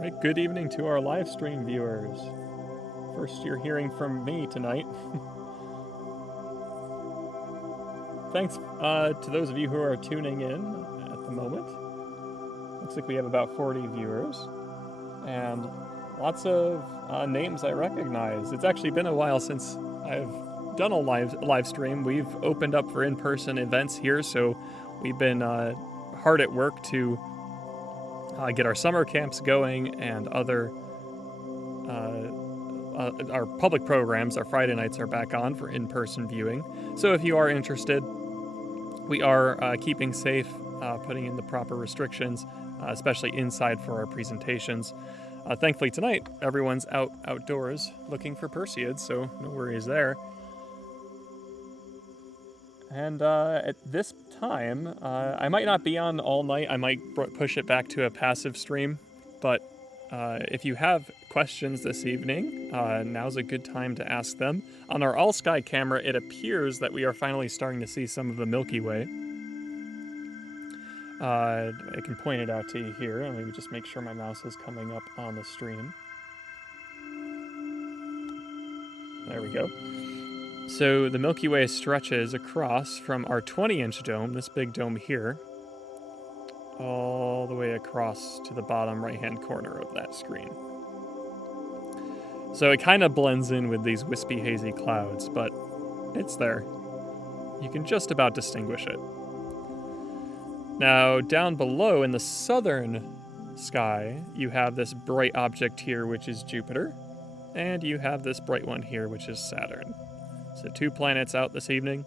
right, good evening to our live stream viewers. First you're hearing from me tonight. Thanks to those of you who are tuning in at the moment. Looks like we have about 40 viewers. And lots of names I recognize. It's actually been a while since I've done a live stream. We've opened up for in-person events here, so we've been hard at work to get our summer camps going and other our public programs. Our Friday nights are back on for in-person viewing. So if you are interested, we are keeping safe, putting in the proper restrictions, especially inside for our presentations. Thankfully tonight, everyone's outdoors looking for Perseids, so no worries there. And at this time, I might not be on all night. I might push it back to a passive stream, but if you have questions this evening, now's a good time to ask them. On our all-sky camera, it appears that we are finally starting to see some of the Milky Way. I can point it out to you here, and let me just make sure my mouse is coming up on the stream. There we go. So the Milky Way stretches across from our 20-inch dome, this big dome here, all the way across to the bottom right-hand corner of that screen. So it kind of blends in with these wispy, hazy clouds, but it's there. You can just about distinguish it. Now, down below in the southern sky, you have this bright object here, which is Jupiter, and you have this bright one here, which is Saturn. So 2 planets out this evening,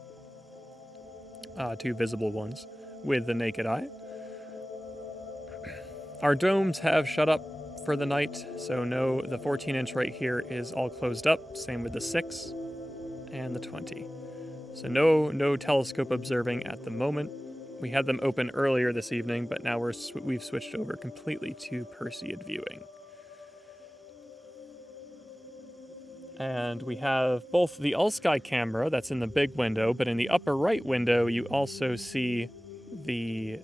2 visible ones with the naked eye. Our domes have shut up for the night, so no, the 14-inch right here is all closed up, same with the 6 and the 20. So no telescope observing at the moment. We had them open earlier this evening, but now we've switched over completely to Perseid viewing. And we have both the all-sky camera that's in the big window, but in the upper right window, you also see the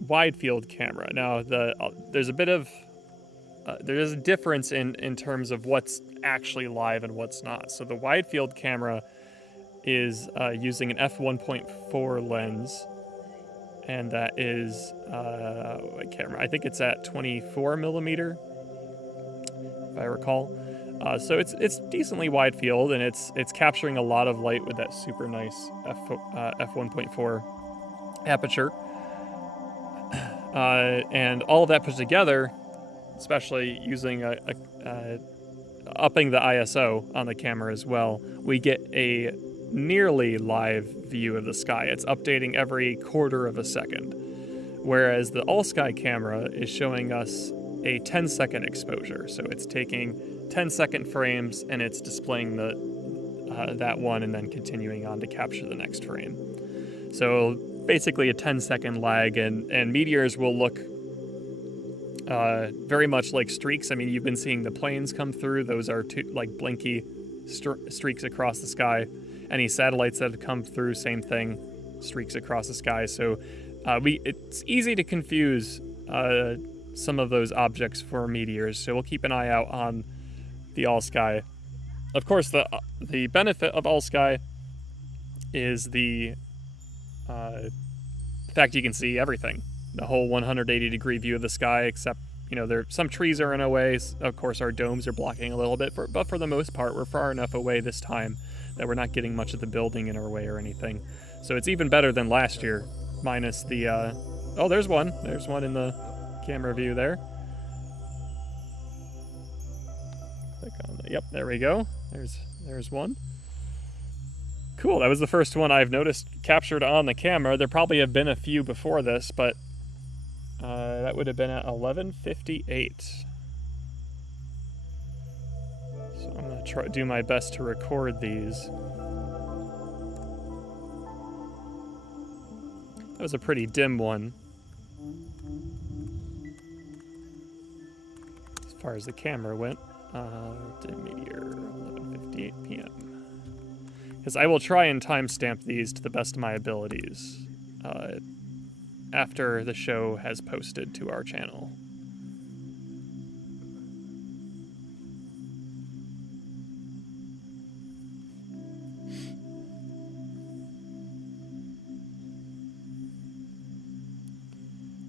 wide field camera. Now, there's a bit of there is a difference in terms of what's actually live and what's not. So the wide field camera is using an f1.4 lens, and that is I can't remember. I think it's at 24 millimeter, if I recall. So it's decently wide field, and it's capturing a lot of light with that super nice f1.4 aperture. And all of that put together, especially using upping the ISO on the camera as well, we get a nearly live view of the sky. It's updating every quarter of a second, whereas the all-sky camera is showing us a 10-second exposure. So it's taking 10-second frames and it's displaying that one and then continuing on to capture the next frame. So basically a 10-second lag, and meteors will look very much like streaks. I mean, you've been seeing the planes come through. Those are two like blinky streaks across the sky. Any satellites that have come through, same thing, streaks across the sky. So it's easy to confuse some of those objects for meteors. So we'll keep an eye out on the all-sky. Of course, the benefit of all-sky is the fact you can see everything, the whole 180-degree view of the sky, except, some trees are in a way. Of course, our domes are blocking a little bit, but for the most part, we're far enough away this time that we're not getting much of the building in our way or anything. So it's even better than last year, minus the, oh, there's one. There's one in the camera view there. Click on the, yep, there we go. There's one. Cool, that was the first one I've noticed captured on the camera. There probably have been a few before this, but that would have been at 11:58. So I'm going to do my best to record these. That was a pretty dim one, as far as the camera went. Dim meteor, 11:58 p.m. Because I will try and timestamp these to the best of my abilities after the show has posted to our channel.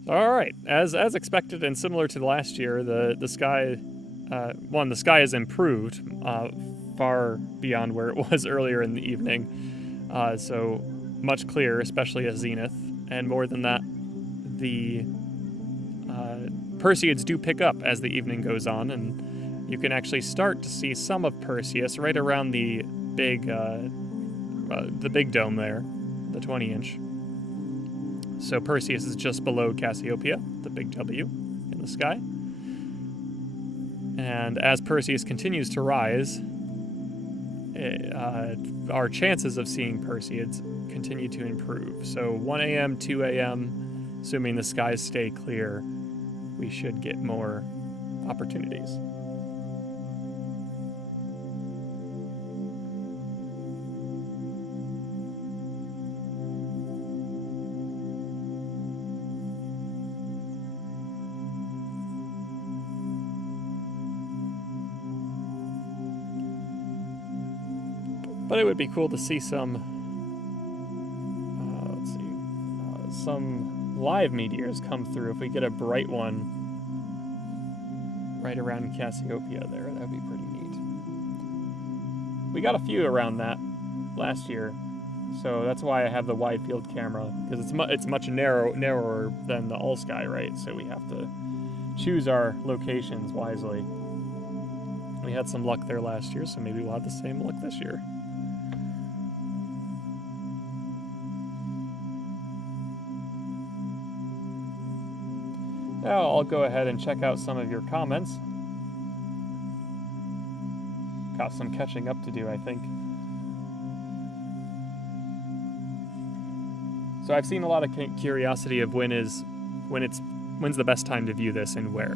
All right, as expected and similar to last year, the sky, the sky has improved far beyond where it was earlier in the evening. So much clearer, especially at zenith, and more than that, the Perseids do pick up as the evening goes on, and you can actually start to see some of Perseus right around the big dome there, the 20-inch. So Perseus is just below Cassiopeia, the big W in the sky. And as Perseus continues to rise, our chances of seeing Perseids continue to improve. So 1 a.m., 2 a.m., assuming the skies stay clear, we should get more opportunities. But it would be cool to see some live meteors come through. If we get a bright one right around Cassiopeia there, that would be pretty neat. We got a few around that last year, so that's why I have the wide field camera, because it's much narrower than the all sky, right? So we have to choose our locations wisely. We had some luck there last year, so maybe we'll have the same luck this year. Now I'll go ahead and check out some of your comments. Got some catching up to do, I think. So I've seen a lot of curiosity of when's the best time to view this and where.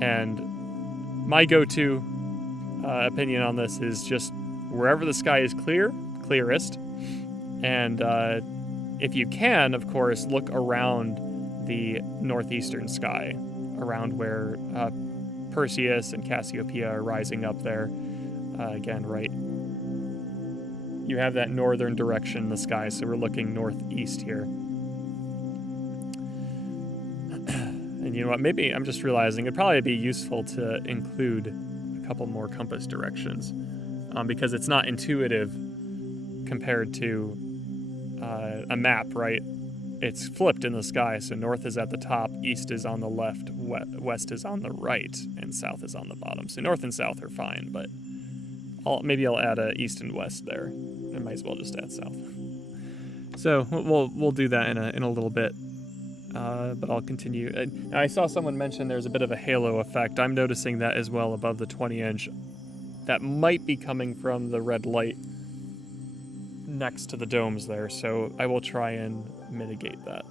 And my go-to opinion on this is just wherever the sky is clearest. And if you can, of course, look around the northeastern sky, around where Perseus and Cassiopeia are rising up there. Again, right, you have that northern direction in the sky, so we're looking northeast here. And you know what, maybe I'm just realizing it'd probably be useful to include a couple more compass directions, because it's not intuitive compared to a map, right? It's flipped in the sky, so north is at the top, east is on the left, west is on the right, and south is on the bottom. So north and south are fine, but maybe I'll add a east and west there. I might as well just add south. So we'll do that in a little bit, but I'll continue. Now I saw someone mention there's a bit of a halo effect. I'm noticing that as well above the 20-inch. That might be coming from the red light next to the domes there, so I will try and mitigate that.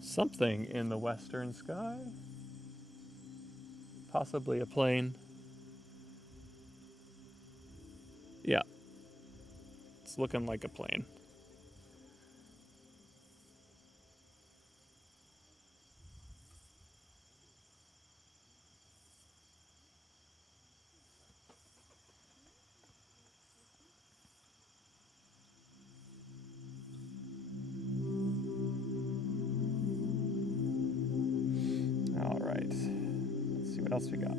Something in the western sky? Possibly a plane. Yeah. It's looking like a plane. What else we got?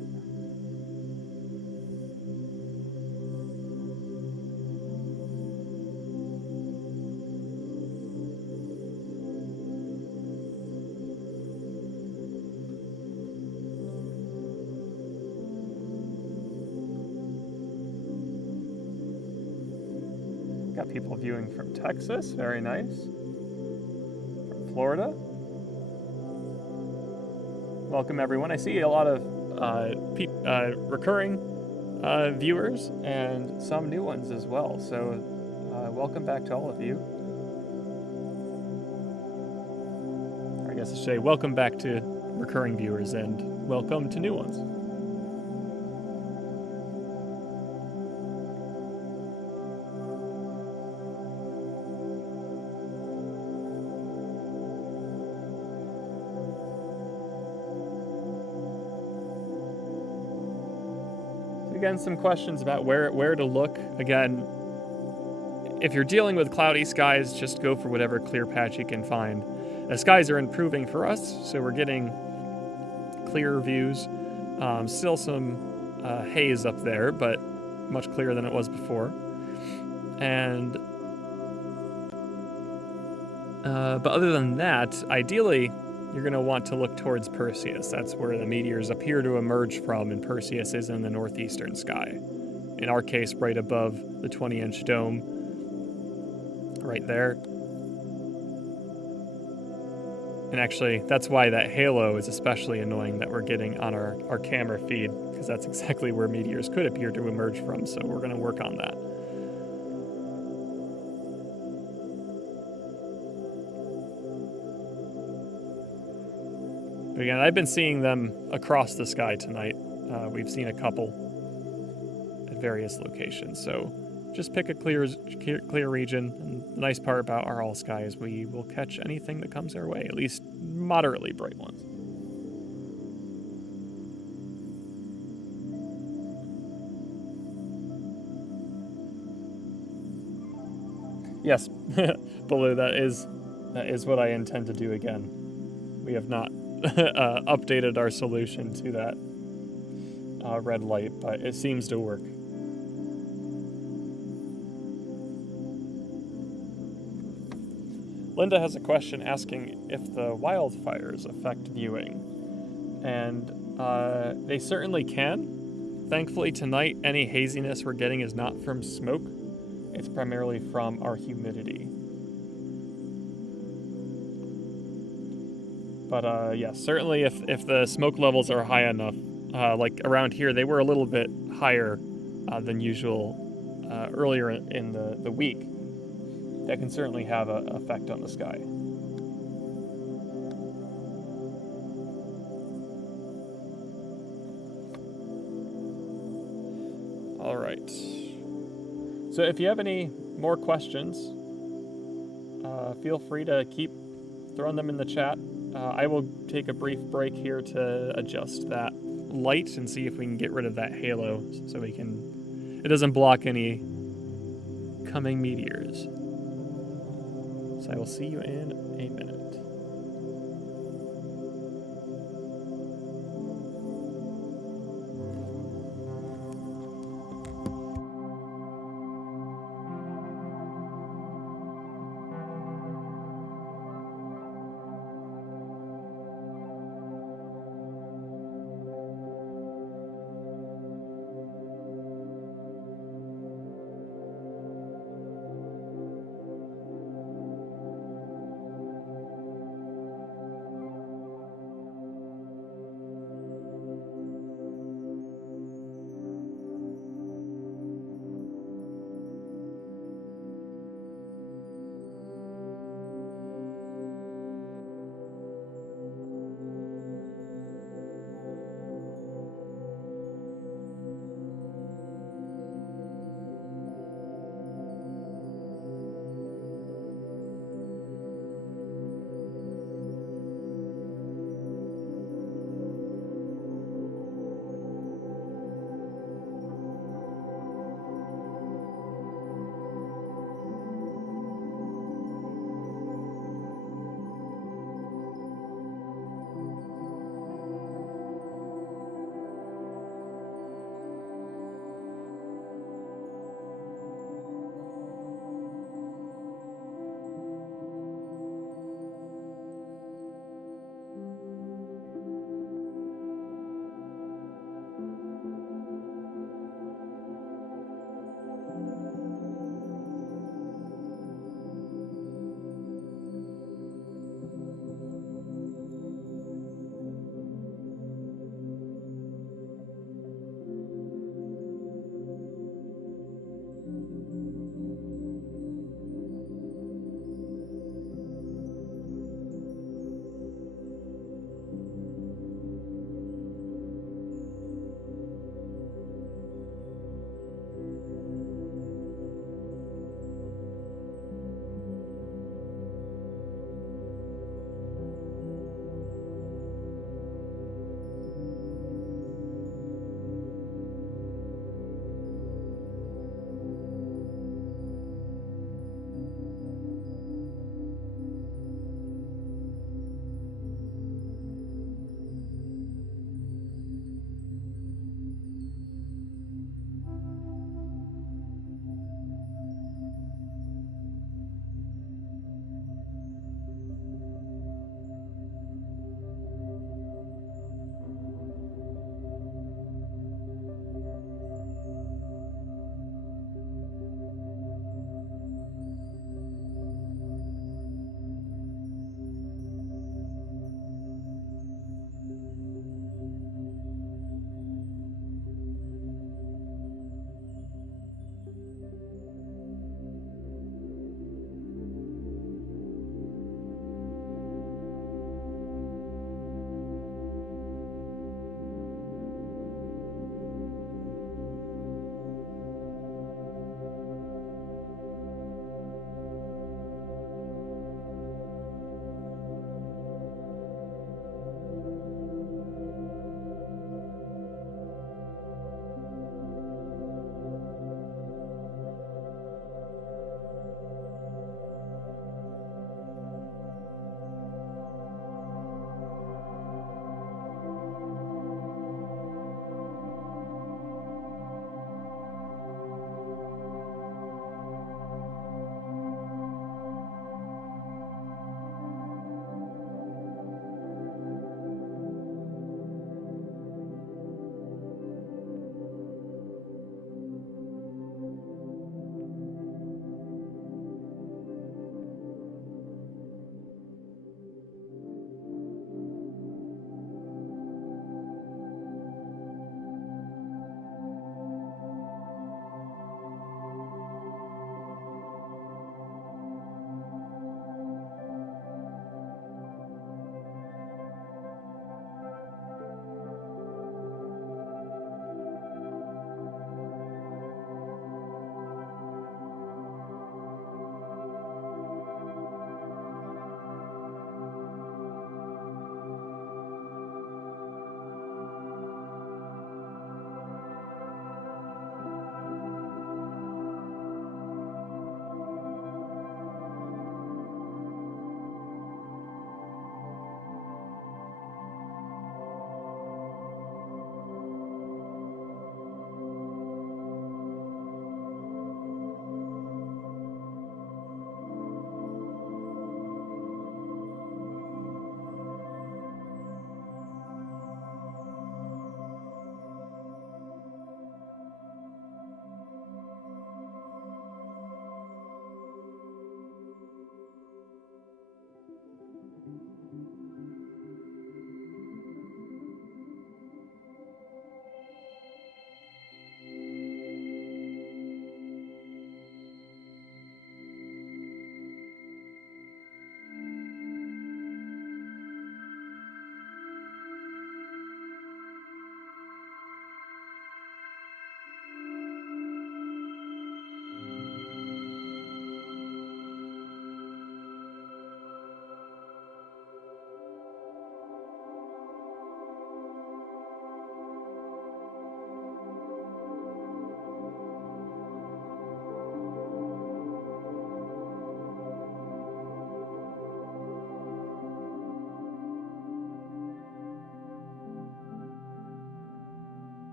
Got people viewing from Texas, very nice. From Florida. Welcome everyone. I see a lot of recurring viewers and some new ones as well. So welcome back to all of you. Or I guess I should say welcome back to recurring viewers and welcome to new ones. Again, some questions about where to look. Again, if you're dealing with cloudy skies, just go for whatever clear patch you can find. The skies are improving for us, so we're getting clearer views. Still some haze up there, but much clearer than it was before. And but other than that, ideally, you're going to want to look towards Perseus. That's where the meteors appear to emerge from, and Perseus is in the northeastern sky. In our case, right above the 20-inch dome, right there. And actually, that's why that halo is especially annoying that we're getting on our camera feed, because that's exactly where meteors could appear to emerge from, so we're going to work on that. But again, I've been seeing them across the sky tonight. We've seen a couple at various locations, so just pick a clear region. And the nice part about our all sky is we will catch anything that comes our way, at least moderately bright ones. Yes, Baloo, that is what I intend to do again. We have not updated our solution to that red light, but it seems to work. Linda has a question asking if the wildfires affect viewing, and they certainly can. Thankfully tonight, any haziness we're getting is not from smoke. It's primarily from our humidity. But yeah, certainly if the smoke levels are high enough, like around here, they were a little bit higher than usual earlier in the week. That can certainly have an effect on the sky. All right. So if you have any more questions, feel free to keep throwing them in the chat. I will take a brief break here to adjust that light and see if we can get rid of that halo so it doesn't block any coming meteors. So I will see you in a minute.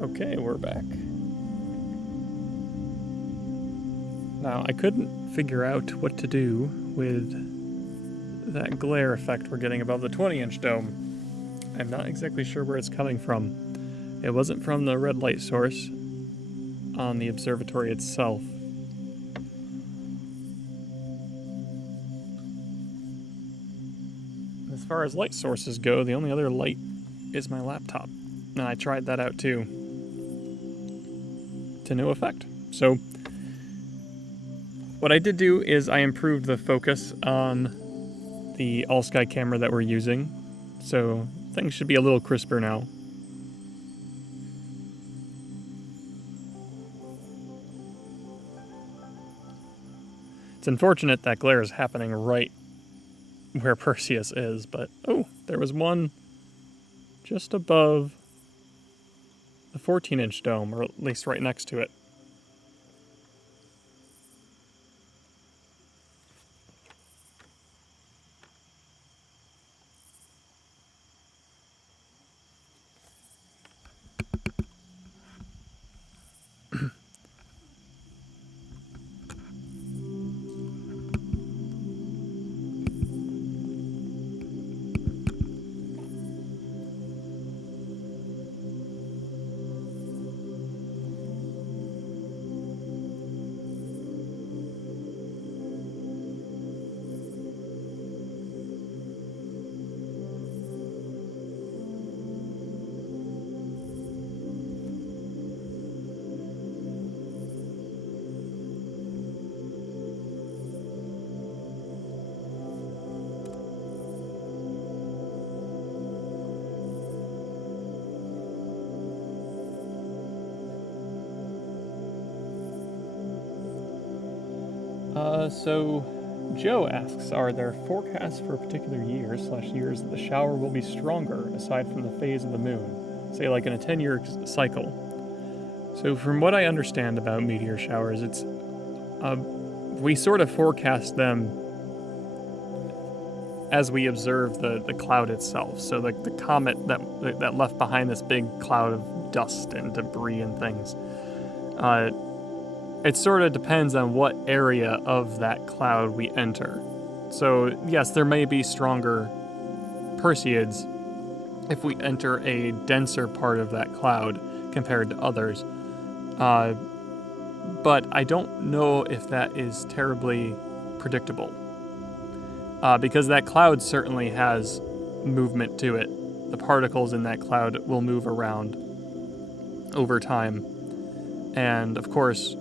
Okay, we're back. Now, I couldn't figure out what to do with that glare effect we're getting above the 20-inch dome. I'm not exactly sure where it's coming from. It wasn't from the red light source on the observatory itself. As far as light sources go, the only other light is my laptop. And I tried that out too. To no effect. So, what I did do is I improved the focus on the all-sky camera that we're using. So, things should be a little crisper now. It's unfortunate that glare is happening right where Perseus is, but oh, there was one just above the 14-inch dome, or at least right next to it. So Joe asks, are there forecasts for a particular year/years that the shower will be stronger aside from the phase of the moon, say like in a 10-year cycle? So from what I understand about meteor showers, it's we sort of forecast them as we observe the cloud itself. So the comet that left behind this big cloud of dust and debris and things. It sort of depends on what area of that cloud we enter. So yes, there may be stronger Perseids if we enter a denser part of that cloud compared to others. But I don't know if that is terribly predictable. Because that cloud certainly has movement to it. The particles in that cloud will move around over time. And of course,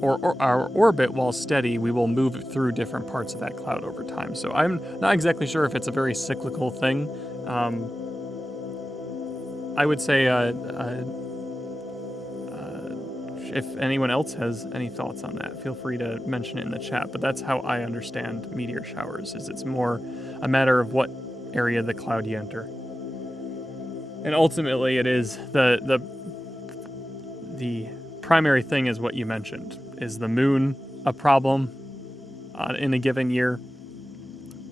or our orbit, while steady, we will move through different parts of that cloud over time. So I'm not exactly sure if it's a very cyclical thing. I would say if anyone else has any thoughts on that, feel free to mention it in the chat. But that's how I understand meteor showers, is it's more a matter of what area of the cloud you enter. And ultimately it is the primary thing is what you mentioned. Is the moon a problem in a given year?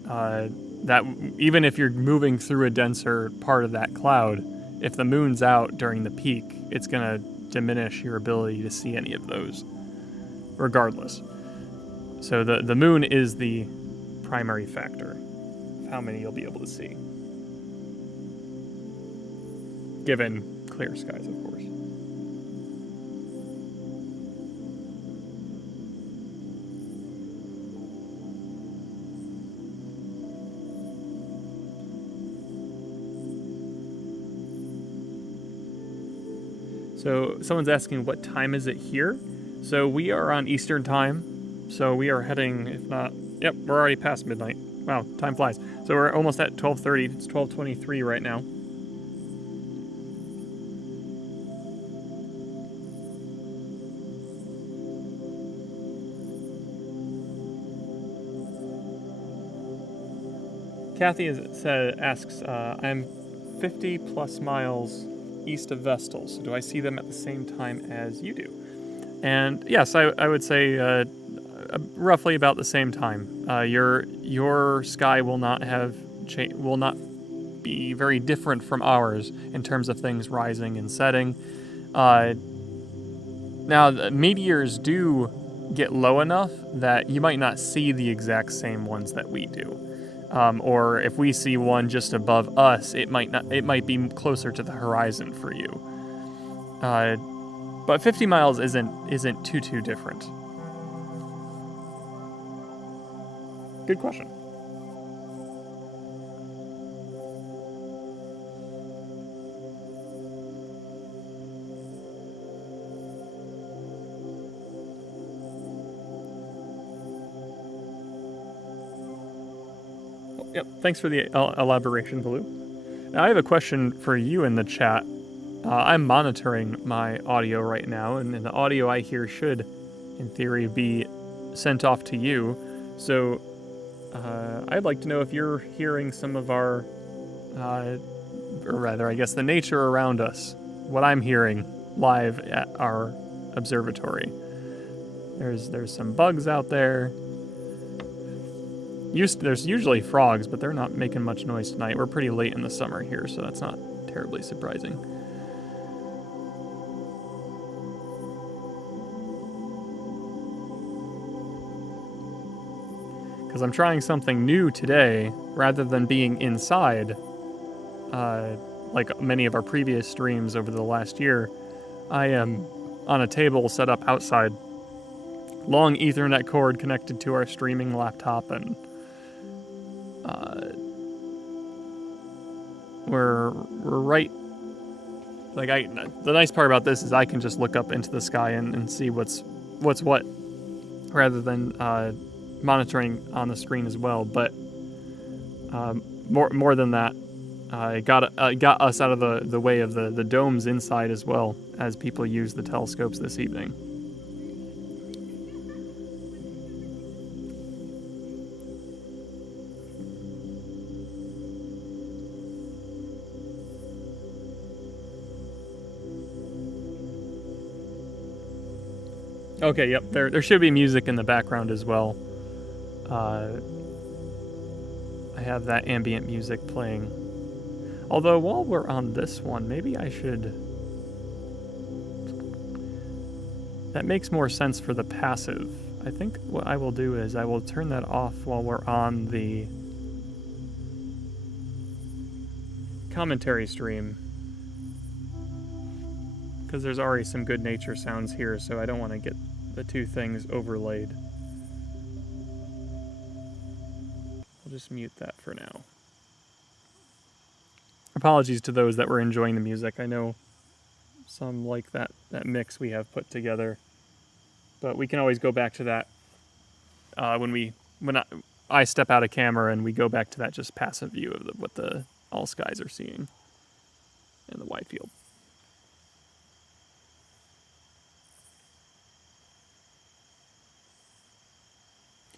That even if you're moving through a denser part of that cloud, if the moon's out during the peak, it's going to diminish your ability to see any of those, regardless. So the moon is the primary factor of how many you'll be able to see, given clear skies, of course. So someone's asking, what time is it here? So we are on Eastern time. So we are heading, if not, yep, we're already past midnight. Wow, time flies. So we're almost at 12:30. It's 12:23 right now. Kathy asks, I'm 50 plus miles east of Vestal, so do I see them at the same time as you do? And yes, I would say roughly about the same time. Your sky will not will not be very different from ours in terms of things rising and setting. Now, the meteors do get low enough that you might not see the exact same ones that we do. Or if we see one just above us, it might not. It might be closer to the horizon for you. But 50 miles isn't too different. Good question. Yep. Thanks for the elaboration, Blue. Now I have a question for you in the chat. I'm monitoring my audio right now, and the audio I hear should, in theory, be sent off to you. So I'd like to know if you're hearing some of our, or rather, I guess, the nature around us. What I'm hearing live at our observatory. There's some bugs out there. There's usually frogs, but they're not making much noise tonight. We're pretty late in the summer here, so that's not terribly surprising. Because I'm trying something new today, rather than being inside, like many of our previous streams over the last year. I am on a table set up outside. Long Ethernet cord connected to our streaming laptop, and we're right. The nice part about this is I can just look up into the sky and see what's what, rather than monitoring on the screen as well. But more than that, it got us out of the way of the domes inside as well, as people use the telescopes this evening. Okay, yep. There should be music in the background as well. I have that ambient music playing. Although while we're on this one, maybe I should. That makes more sense for the passive. I think what I will do is I will turn that off while we're on the commentary stream. Because there's already some good nature sounds here, so I don't want to get the two things overlaid. I'll just mute that for now. Apologies to those that were enjoying the music. I know some like that mix we have put together, but we can always go back to that when I step out of camera and we go back to that just passive view of what the all skies are seeing in the wide field.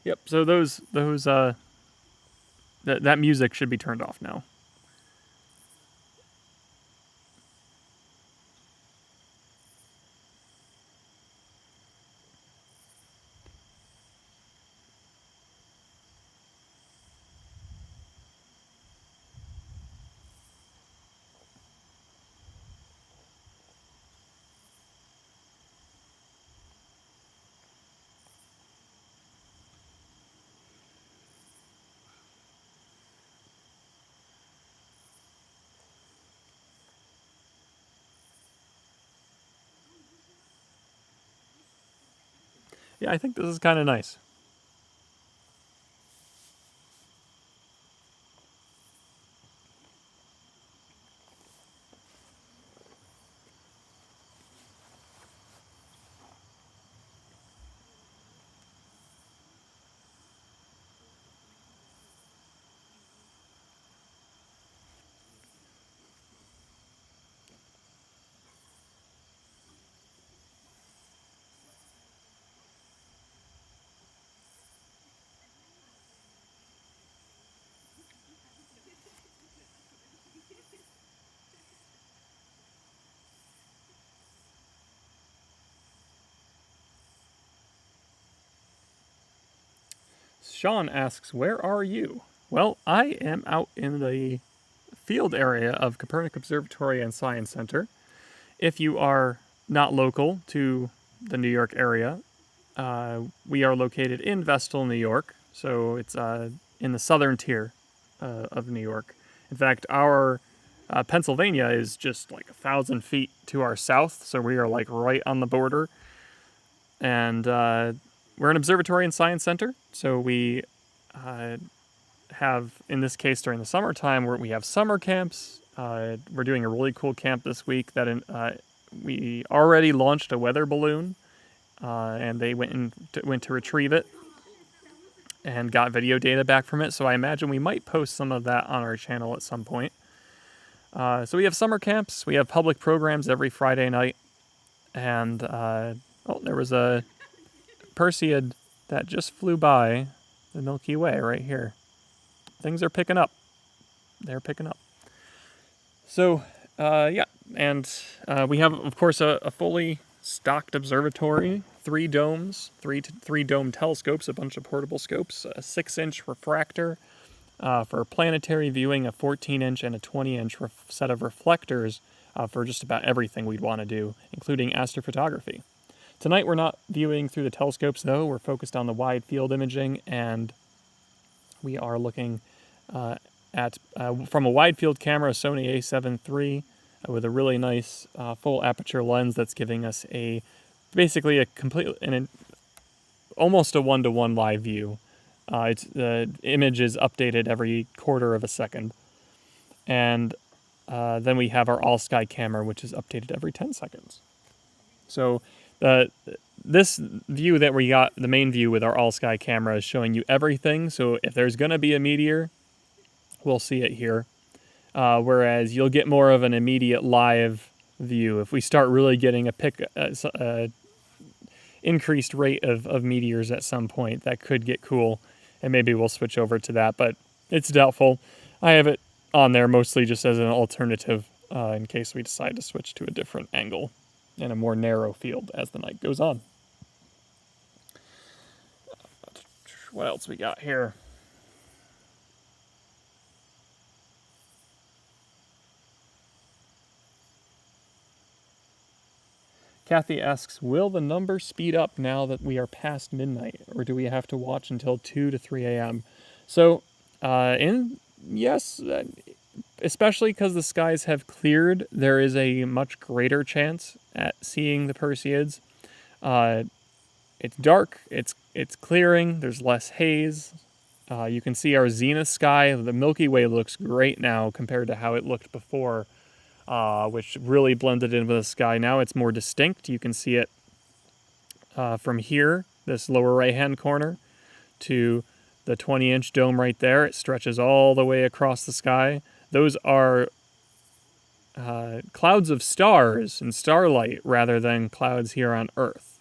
Yep. So that music should be turned off now. Yeah, I think this is kind of nice. Sean asks, where are you? Well, I am out in the field area of Kopernik Observatory and Science Center. If you are not local to the New York area, we are located in Vestal, New York, so it's in the southern tier of New York. In fact, our Pennsylvania is just like 1,000 feet to our south, so we are like right on the border. And we're an observatory and science center, so we have, in this case during the summertime, where we have summer camps. We're doing a really cool camp this week that we already launched a weather balloon, and they went to retrieve it and got video data back from it. So I imagine we might post some of that on our channel at some point. So we have summer camps. We have public programs every Friday night. And, there was a Perseid that just flew by the Milky Way right here. Things are picking up. They're picking up. So, yeah. And we have, of course, a fully stocked observatory, 3 domes, three dome telescopes, a bunch of portable scopes, a 6-inch refractor for planetary viewing, a 14-inch and a 20-inch set of reflectors for just about everything we'd want to do, including astrophotography. Tonight we're not viewing through the telescopes, though. We're focused on the wide field imaging, and we are looking at, from a wide field camera, a Sony a7 III, with a really nice full aperture lens that's giving us basically almost a 1-to-1 live view. The image is updated every quarter of a second. And then we have our all-sky camera, which is updated every 10 seconds. So this view that we got, the main view with our all-sky camera, is showing you everything. So if there's going to be a meteor, we'll see it here. Whereas you'll get more of an immediate live view. If we start really getting a increased rate of meteors at some point, that could get cool, and maybe we'll switch over to that, but it's doubtful. I have it on there mostly just as an alternative in case we decide to switch to a different angle and a more narrow field as the night goes on. What else we got here? Kathy asks, will the number speed up now that we are past midnight, or do we have to watch until 2 to 3 a.m.? So, yes, especially because the skies have cleared, there is a much greater chance at seeing the Perseids. It's dark, it's clearing, there's less haze. You can see our zenith sky. The Milky Way looks great now compared to how it looked before, which really blended in with the sky. Now it's more distinct. You can see it from here, this lower right-hand corner, to the 20-inch dome right there. It stretches all the way across the sky. Those are clouds of stars and starlight rather than clouds here on Earth.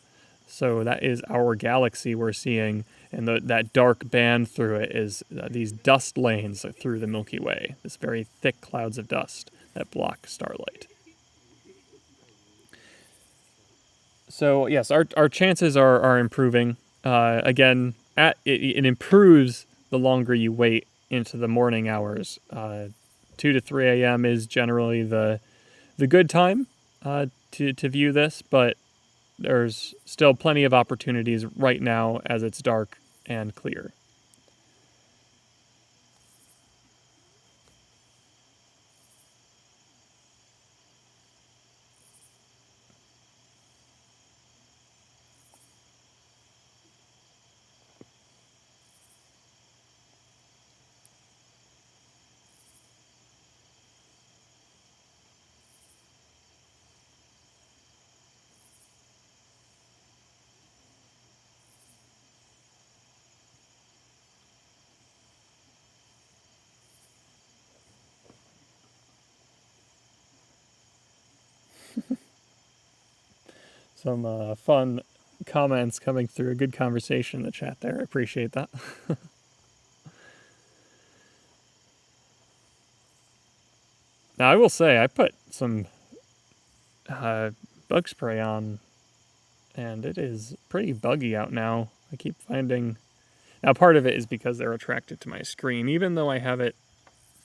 So that is our galaxy we're seeing, and that dark band through it is these dust lanes through the Milky Way, this very thick clouds of dust that block starlight. So yes, our chances are improving. Again, it improves the longer you wait into the morning hours. 2 to 3 a.m. is generally the good time to view this, but there's still plenty of opportunities right now as it's dark and clear. Some fun comments coming through. A good conversation in the chat there. I appreciate that. Now, I will say, I put some bug spray on, and it is pretty buggy out now. I keep finding Now, part of it is because they're attracted to my screen, even though I have it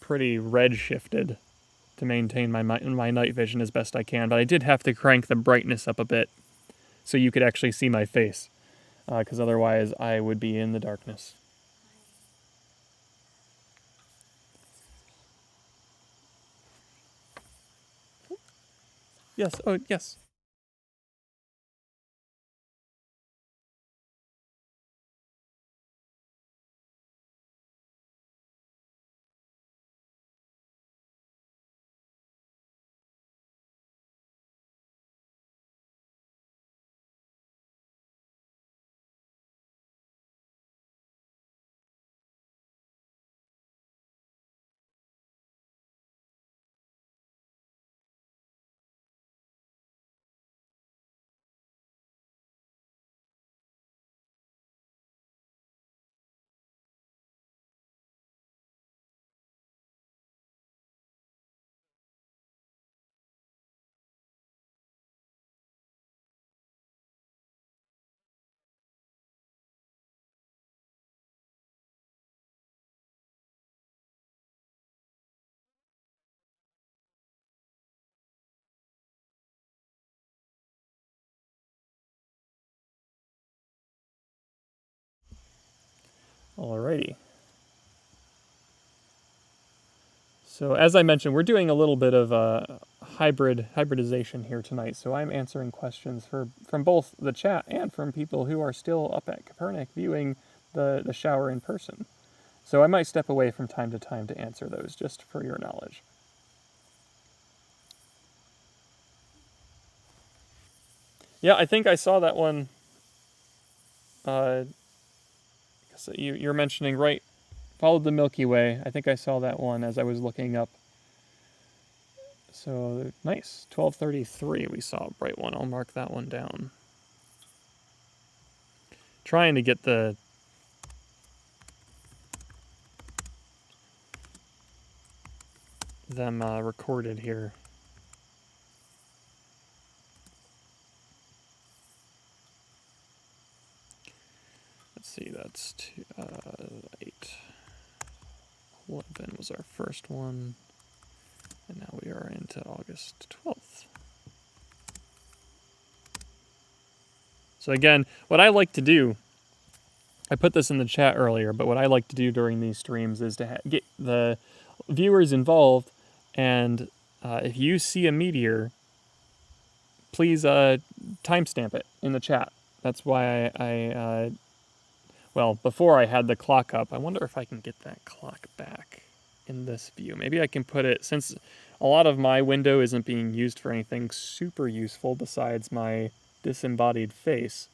pretty red shifted to maintain my night vision as best I can. But I did have to crank the brightness up a bit so you could actually see my face, because otherwise I would be in the darkness. Yes. Oh, yes. Alrighty. So as I mentioned, we're doing a little bit of hybridization here tonight. So I'm answering questions from both the chat and from people who are still up at Kopernik viewing the shower in person. So I might step away from time to time to answer those, just for your knowledge. Yeah, I think I saw that one. So you're mentioning, right? Followed the Milky Way. I think I saw that one as I was looking up. So nice. 1233. We saw a bright one. I'll mark that one down. Trying to get them recorded here. Let's see. That's 8. 11 was our first one, and now we are into August 12th. So again, what I like to do, I put this in the chat earlier, but what I like to do during these streams is to get the viewers involved, and if you see a meteor, please timestamp it in the chat. That's why well, before I had the clock up, I wonder if I can get that clock back in this view. Maybe I can put it, since a lot of my window isn't being used for anything super useful besides my disembodied face.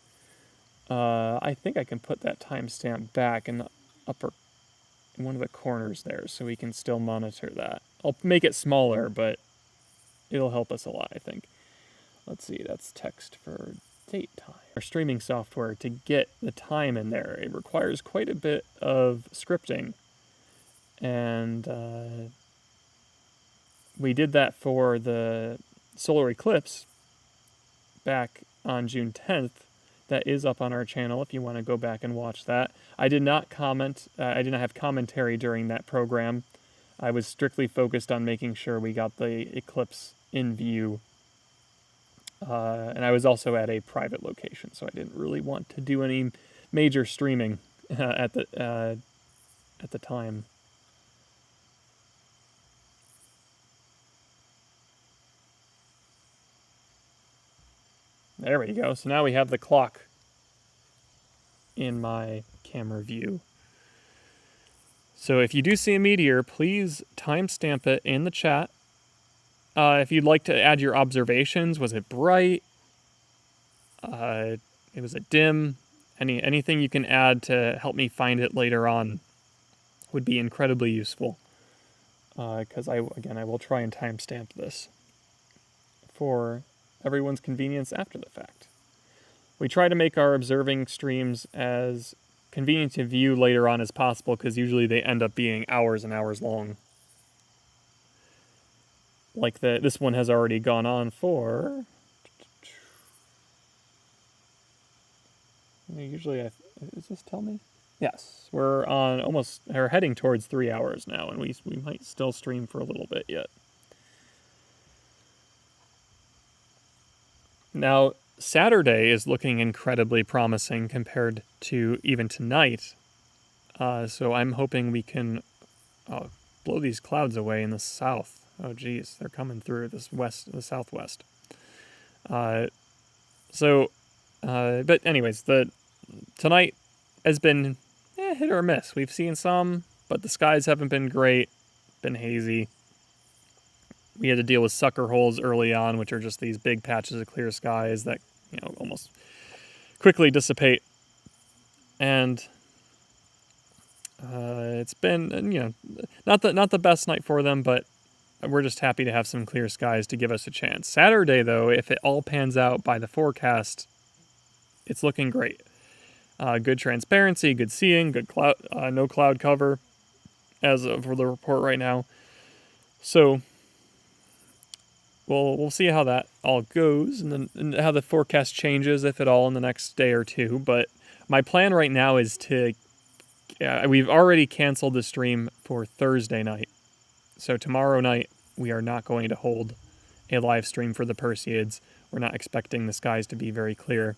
I think I can put that timestamp back in the in one of the corners there, so we can still monitor that. I'll make it smaller, but it'll help us a lot, I think. Let's see, that's text for date time. Our streaming software, to get the time in there, it requires quite a bit of scripting. And we did that for the solar eclipse back on June 10th. That is up on our channel if you want to go back and watch that. I did not comment. I did not have commentary during that program. I was strictly focused on making sure we got the eclipse in view. And I was also at a private location, so I didn't really want to do any major streaming at the time. There we go. So now we have the clock in my camera view. So if you do see a meteor, please timestamp it in the chat. If you'd like to add your observations, was it bright? Was it dim? Anything you can add to help me find it later on would be incredibly useful. Because I will try and timestamp this for everyone's convenience after the fact. We try to make our observing streams as convenient to view later on as possible, because usually they end up being hours and hours long. Like this one has already gone on for... Usually, does this tell me? Yes, we're heading towards 3 hours now, and we might still stream for a little bit yet. Now, Saturday is looking incredibly promising compared to even tonight. So I'm hoping we can blow these clouds away in the south. Oh, geez, they're coming through the southwest. But anyways, tonight has been hit or miss. We've seen some, but the skies haven't been great. Been hazy. We had to deal with sucker holes early on, which are just these big patches of clear skies that almost quickly dissipate. And it's been not the best night for them, but we're just happy to have some clear skies to give us a chance. Saturday, though, if it all pans out by the forecast, it's looking great. Good transparency, good seeing, good cloud, no cloud cover, as of the report right now. So we'll see how that all goes, and how the forecast changes, if at all, in the next day or two. But my plan right now is we've already canceled the stream for Thursday night. So tomorrow night, we are not going to hold a live stream for the Perseids. We're not expecting the skies to be very clear.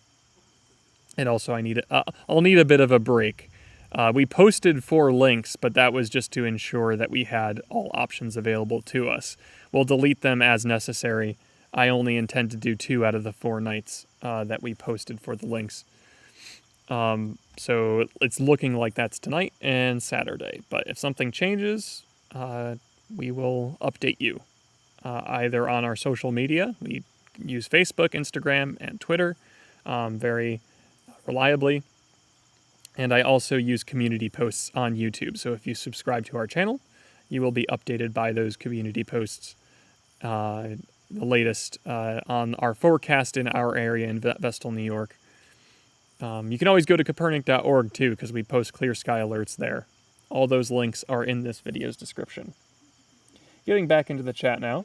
And also, I'll need a bit of a break. We posted 4 links, but that was just to ensure that we had all options available to us. We'll delete them as necessary. I only intend to do 2 out of the 4 nights that we posted for the links. So it's looking like that's tonight and Saturday. But if something changes, we will update you. Either on our social media. We use Facebook, Instagram, and Twitter very reliably. And I also use community posts on YouTube. So if you subscribe to our channel, you will be updated by those community posts, the latest on our forecast in our area in Vestal, New York. You can always go to Kopernik.org too, because we post clear sky alerts there. All those links are in this video's description. Getting back into the chat now.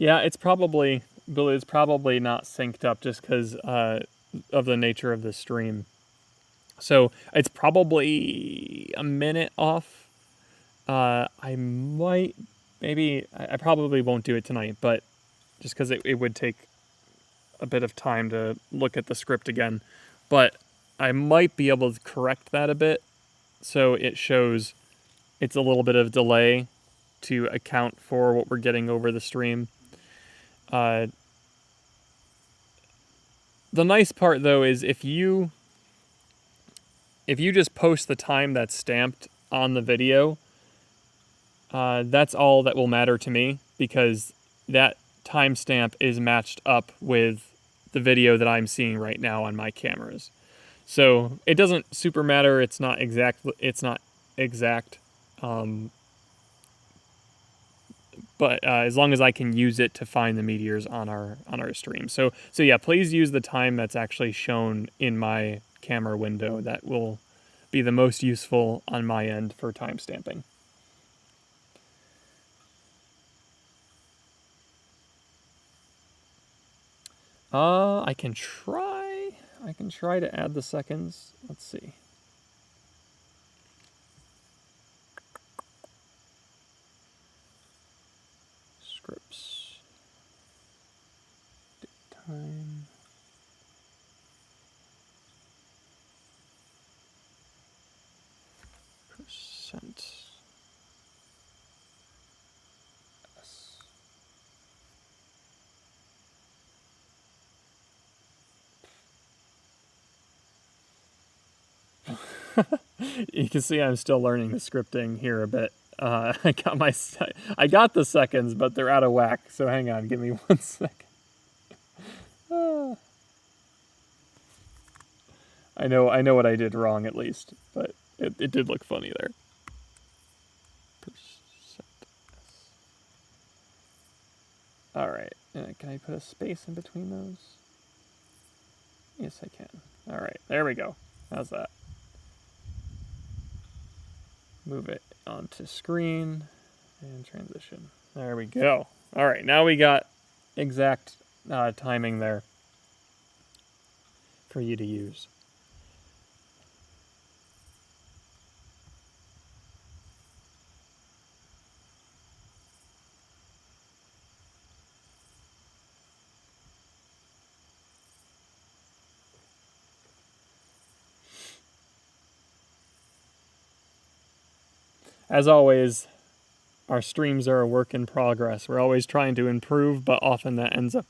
Yeah, it's probably not synced up just because of the nature of the stream. So it's probably a minute off. I probably won't do it tonight, but just because it would take a bit of time to look at the script again. But I might be able to correct that a bit, so it shows it's a little bit of delay to account for what we're getting over the stream. The nice part, though, is if you just post the time that's stamped on the video, that's all that will matter to me, because that timestamp is matched up with the video that I'm seeing right now on my cameras. So it doesn't super matter. It's not exact. But as long as I can use it to find the meteors on our stream. So yeah, please use the time that's actually shown in my camera window. That will be the most useful on my end for time stamping. I can try to add the seconds. Let's see. Scripts. Date time. You can see I'm still learning the scripting here a bit. I got the seconds, but they're out of whack. So hang on, give me 1 second. I know what I did wrong at least, but it did look funny there. All right, can I put a space in between those? Yes, I can. All right, there we go. How's that? Move it onto screen and transition. There we go. All right, now we got exact timing there for you to use. As always, our streams are a work in progress. We're always trying to improve, but often ends up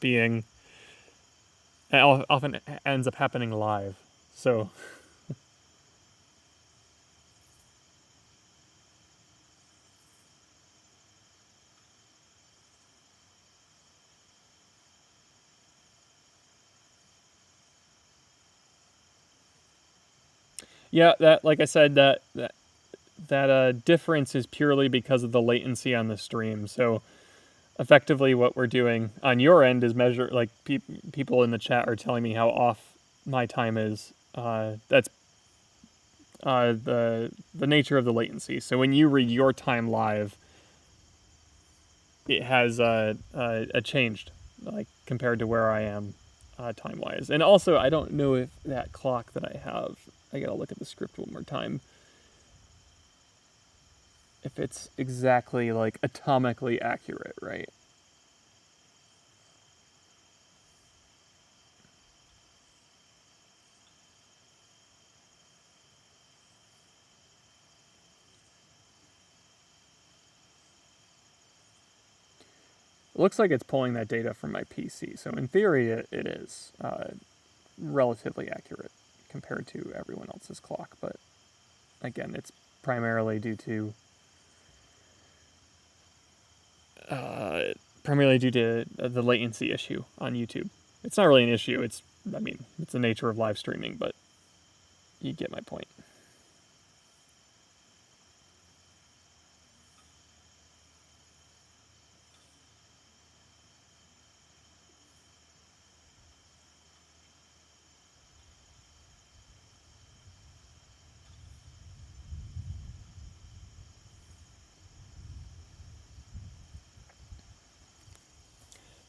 happening live. So yeah, that, like I said, that difference is purely because of the latency on the stream. So effectively what we're doing on your end is measure, like people in the chat are telling me how off my time is. That's the nature of the latency. So when you read your time live, it has changed, like compared to where I am time wise. And also, I don't know if that clock that I have, I gotta look at the script one more time, if it's exactly like atomically accurate, right? It looks like it's pulling that data from my PC, so in theory it is relatively accurate compared to everyone else's clock, but again, it's primarily due to the latency issue on YouTube. It's not really an issue. It's the nature of live streaming, but you get my point.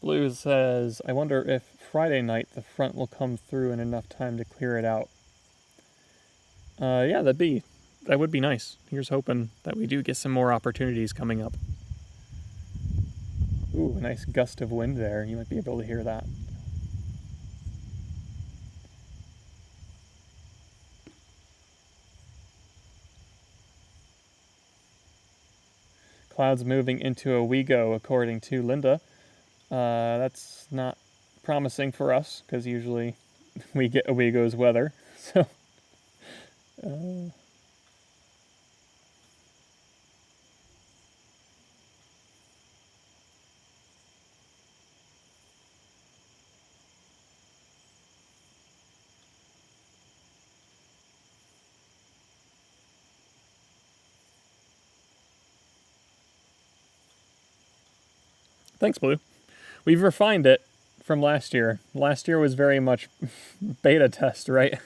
Blue says, I wonder if Friday night the front will come through in enough time to clear it out. Yeah, that would be nice. Here's hoping that we do get some more opportunities coming up. Ooh, a nice gust of wind there. You might be able to hear that. Clouds moving into a WeGo, according to Linda. That's not promising for us, because usually we get a WeGo's weather. So, thanks, Blue. We've refined it from last year. Last year was very much beta test, right?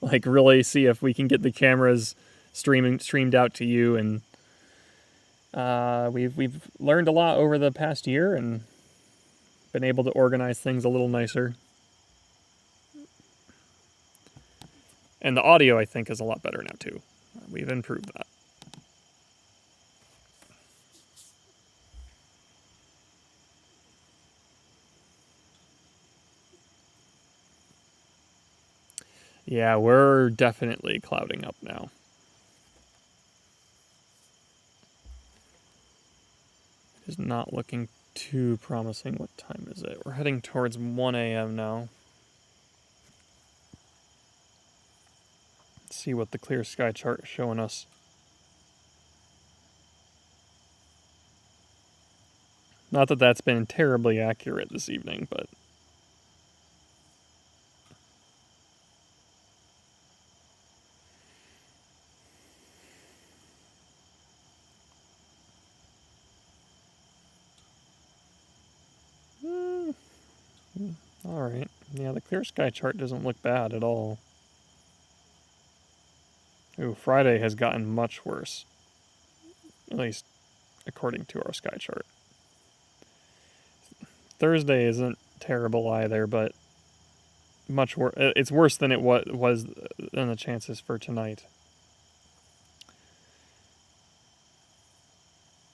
Like really see if we can get the cameras streamed out to you, and we've learned a lot over the past year and been able to organize things a little nicer. And the audio, I think, is a lot better now too. We've improved that. Yeah, we're definitely clouding up now. It is not looking too promising. What time is it? We're heading towards 1 a.m. now. see what the clear sky chart is showing us. Not that that's been terribly accurate this evening, but... Alright. Yeah, the clear sky chart doesn't look bad at all. Ooh, Friday has gotten much worse. At least according to our sky chart. Thursday isn't terrible either, but much worse. It's worse than it was than the chances for tonight.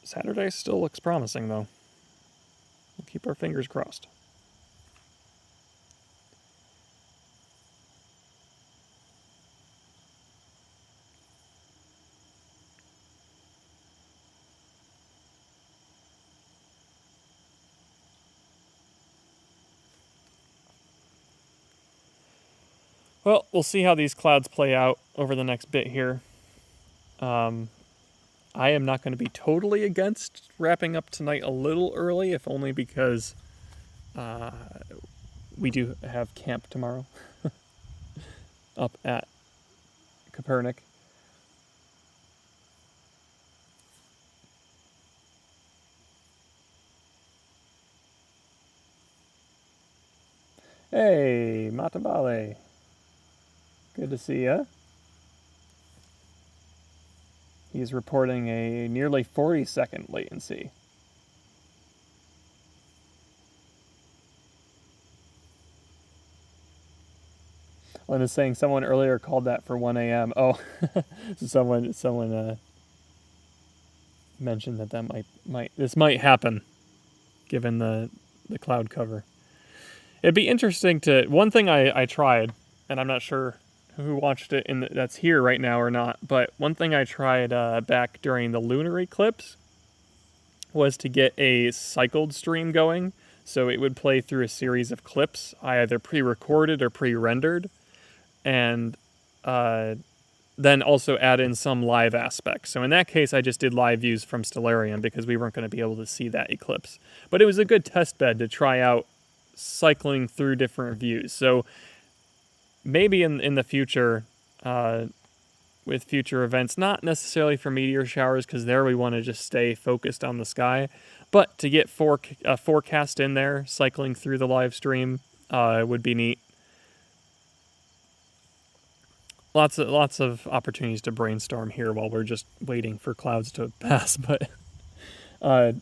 Saturday still looks promising, though. We'll keep our fingers crossed. Well, we'll see how these clouds play out over the next bit here. I am not going to be totally against wrapping up tonight a little early, if only because we do have camp tomorrow up at Kopernik. Hey, Matabale. Good to see ya. He's reporting a nearly 40-second latency. Lynn is saying someone earlier called that for 1 a.m. Oh, so someone mentioned that this might happen, given the cloud cover. It'd be interesting to... One thing I tried, and I'm not sure who watched it that's here right now or not, but one thing I tried back during the lunar eclipse was to get a cycled stream going, so it would play through a series of clips, either pre-recorded or pre-rendered, and then also add in some live aspects. So in that case, I just did live views from Stellarium because we weren't going to be able to see that eclipse. But it was a good test bed to try out cycling through different views. So maybe in the future, with future events, not necessarily for meteor showers, because there we want to just stay focused on the sky, but to get a forecast in there, cycling through the live stream, would be neat. Lots of opportunities to brainstorm here while we're just waiting for clouds to pass, but oh,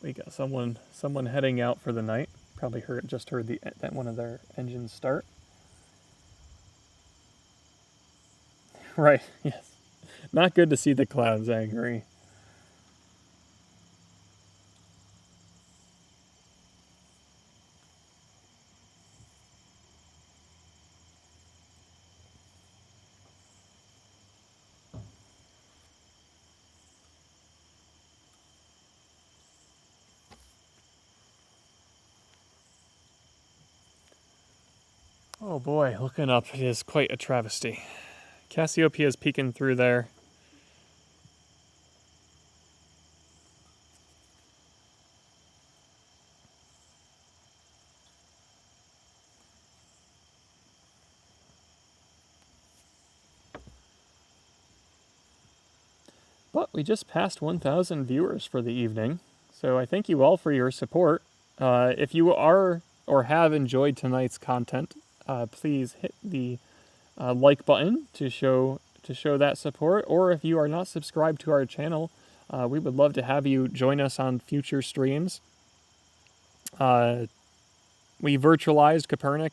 we got someone heading out for the night. Probably just heard that one of their engines start. Right, yes. Not good to see the clouds, I agree. Oh boy, looking up, it is quite a travesty. Cassiopeia is peeking through there. But we just passed 1,000 viewers for the evening, so I thank you all for your support. If you are or have enjoyed tonight's content, please hit the like button to show that support. Or if you are not subscribed to our channel, we would love to have you join us on future streams. We virtualized Kopernik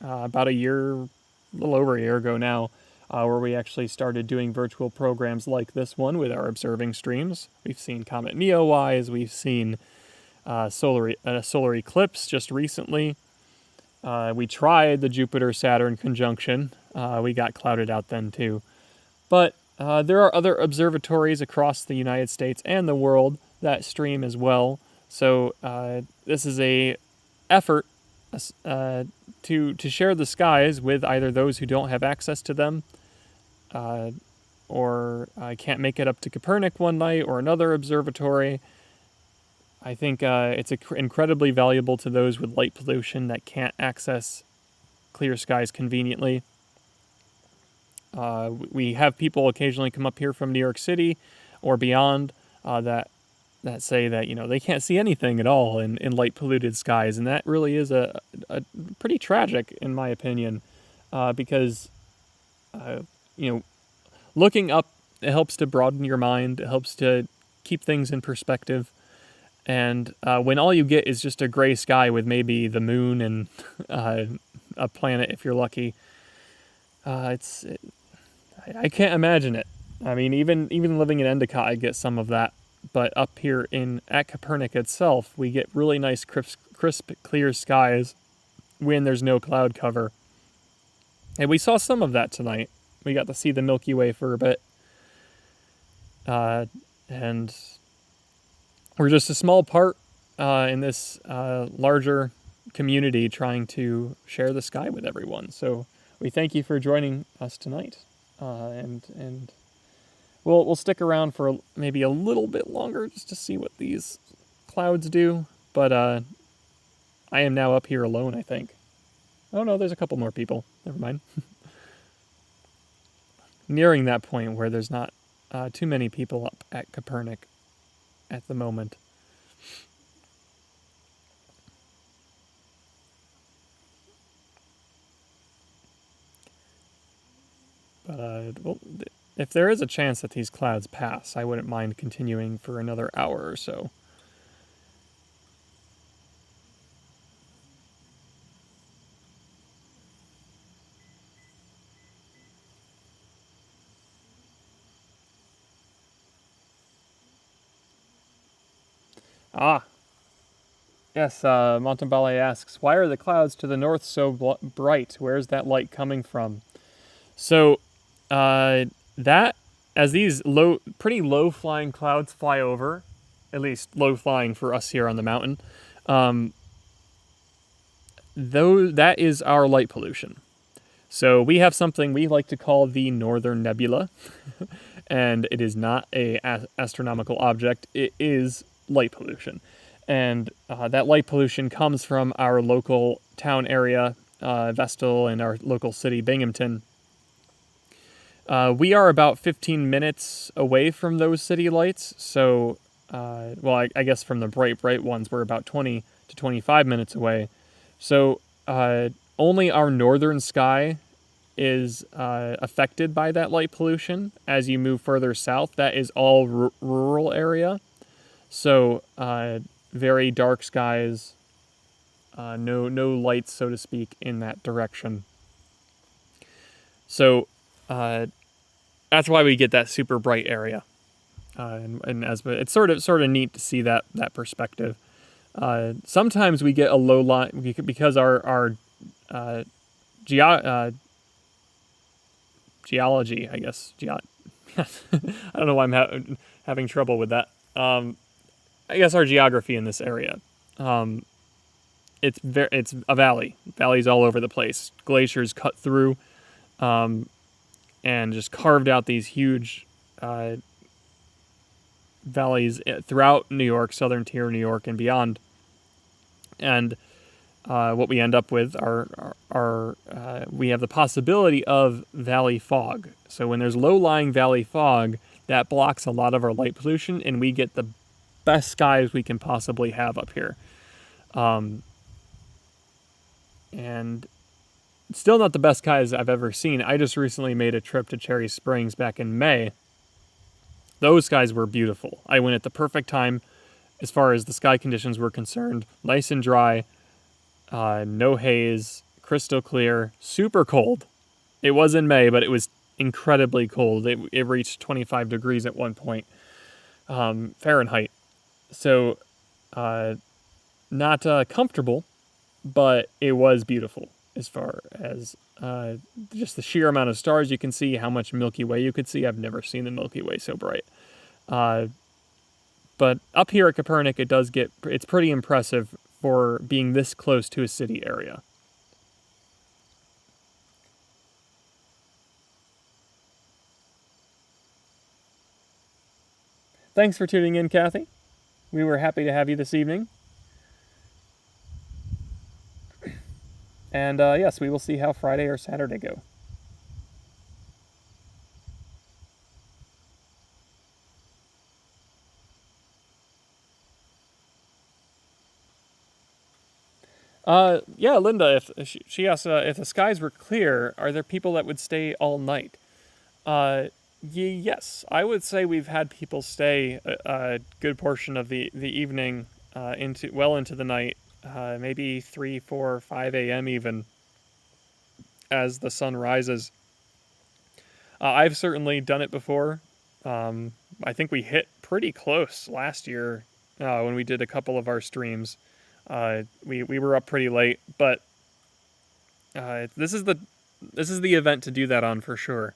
about a little over a year ago now, where we actually started doing virtual programs like this one with our observing streams. We've seen Comet Neowise, we've seen solar eclipse just recently. We tried the Jupiter-Saturn conjunction. We got clouded out then too. But there are other observatories across the United States and the world that stream as well. So this is a effort to share the skies with either those who don't have access to them, or can't make it up to Kopernik one night or another observatory. I think it's incredibly valuable to those with light pollution that can't access clear skies conveniently. We have people occasionally come up here from New York City or beyond that say that they can't see anything at all in light polluted skies, and that really is a pretty tragic in my opinion, because looking up, it helps to broaden your mind, it helps to keep things in perspective, and when all you get is just a gray sky with maybe the moon and a planet if you're lucky, I can't imagine it. I mean, even living in Endicott, I get some of that. But up here at Kopernik itself, we get really nice, crisp, clear skies when there's no cloud cover. And we saw some of that tonight. We got to see the Milky Way for a bit. And we're just a small part in this larger community trying to share the sky with everyone. So we thank you for joining us tonight. And we'll stick around for maybe a little bit longer just to see what these clouds do. But I am now up here alone, I think. Oh no, there's a couple more people. Never mind. Nearing that point where there's not too many people up at Kopernik at the moment. But well, if there is a chance that these clouds pass, I wouldn't mind continuing for another hour or so. Ah, yes, Montabale asks, why are the clouds to the north so bright? Where's that light coming from? So, that, as these pretty low-flying clouds fly over, at least low-flying for us here on the mountain, that is our light pollution. So we have something we like to call the Northern Nebula, and it is not a astronomical object. It is light pollution. And that light pollution comes from our local town area, Vestal, and our local city, Binghamton. We are about 15 minutes away from those city lights, so, I guess from the bright ones, we're about 20 to 25 minutes away. So only our northern sky is affected by that light pollution. As you move further south, that is all rural area. So very dark skies, no lights, so to speak, in that direction. So that's why we get that super bright area, and as it's sort of neat to see that perspective. Sometimes we get a low line because our geology, I guess. I don't know why I'm having trouble with that. I guess our geography in this area. It's a valley. Valleys all over the place. Glaciers cut through, and just carved out these huge valleys throughout New York, southern tier New York, and beyond. And what we end up with are we have the possibility of valley fog. So when there's low-lying valley fog, that blocks a lot of our light pollution, and we get the best skies we can possibly have up here. And still not the best skies I've ever seen. I just recently made a trip to Cherry Springs back in May. Those skies were beautiful. I went at the perfect time as far as the sky conditions were concerned. Nice and dry, no haze, crystal clear, super cold. It was in May, but it was incredibly cold. It reached 25 degrees at one point, Fahrenheit. So not comfortable, but it was beautiful as far as just the sheer amount of stars you can see, how much Milky Way you could see. I've never seen the Milky Way so bright. But up here at Kopernik, it's pretty impressive for being this close to a city area. Thanks for tuning in, Kathy. We were happy to have you this evening. And yes, we will see how Friday or Saturday go. Yeah, Linda, if she asks if the skies were clear, are there people that would stay all night? Yes, I would say we've had people stay a good portion of the evening into the night, maybe 3, 4, 5 a.m. even as the sun rises. I've certainly done it before. I think we hit pretty close last year when we did a couple of our streams. We were up pretty late, but this is the event to do that on for sure.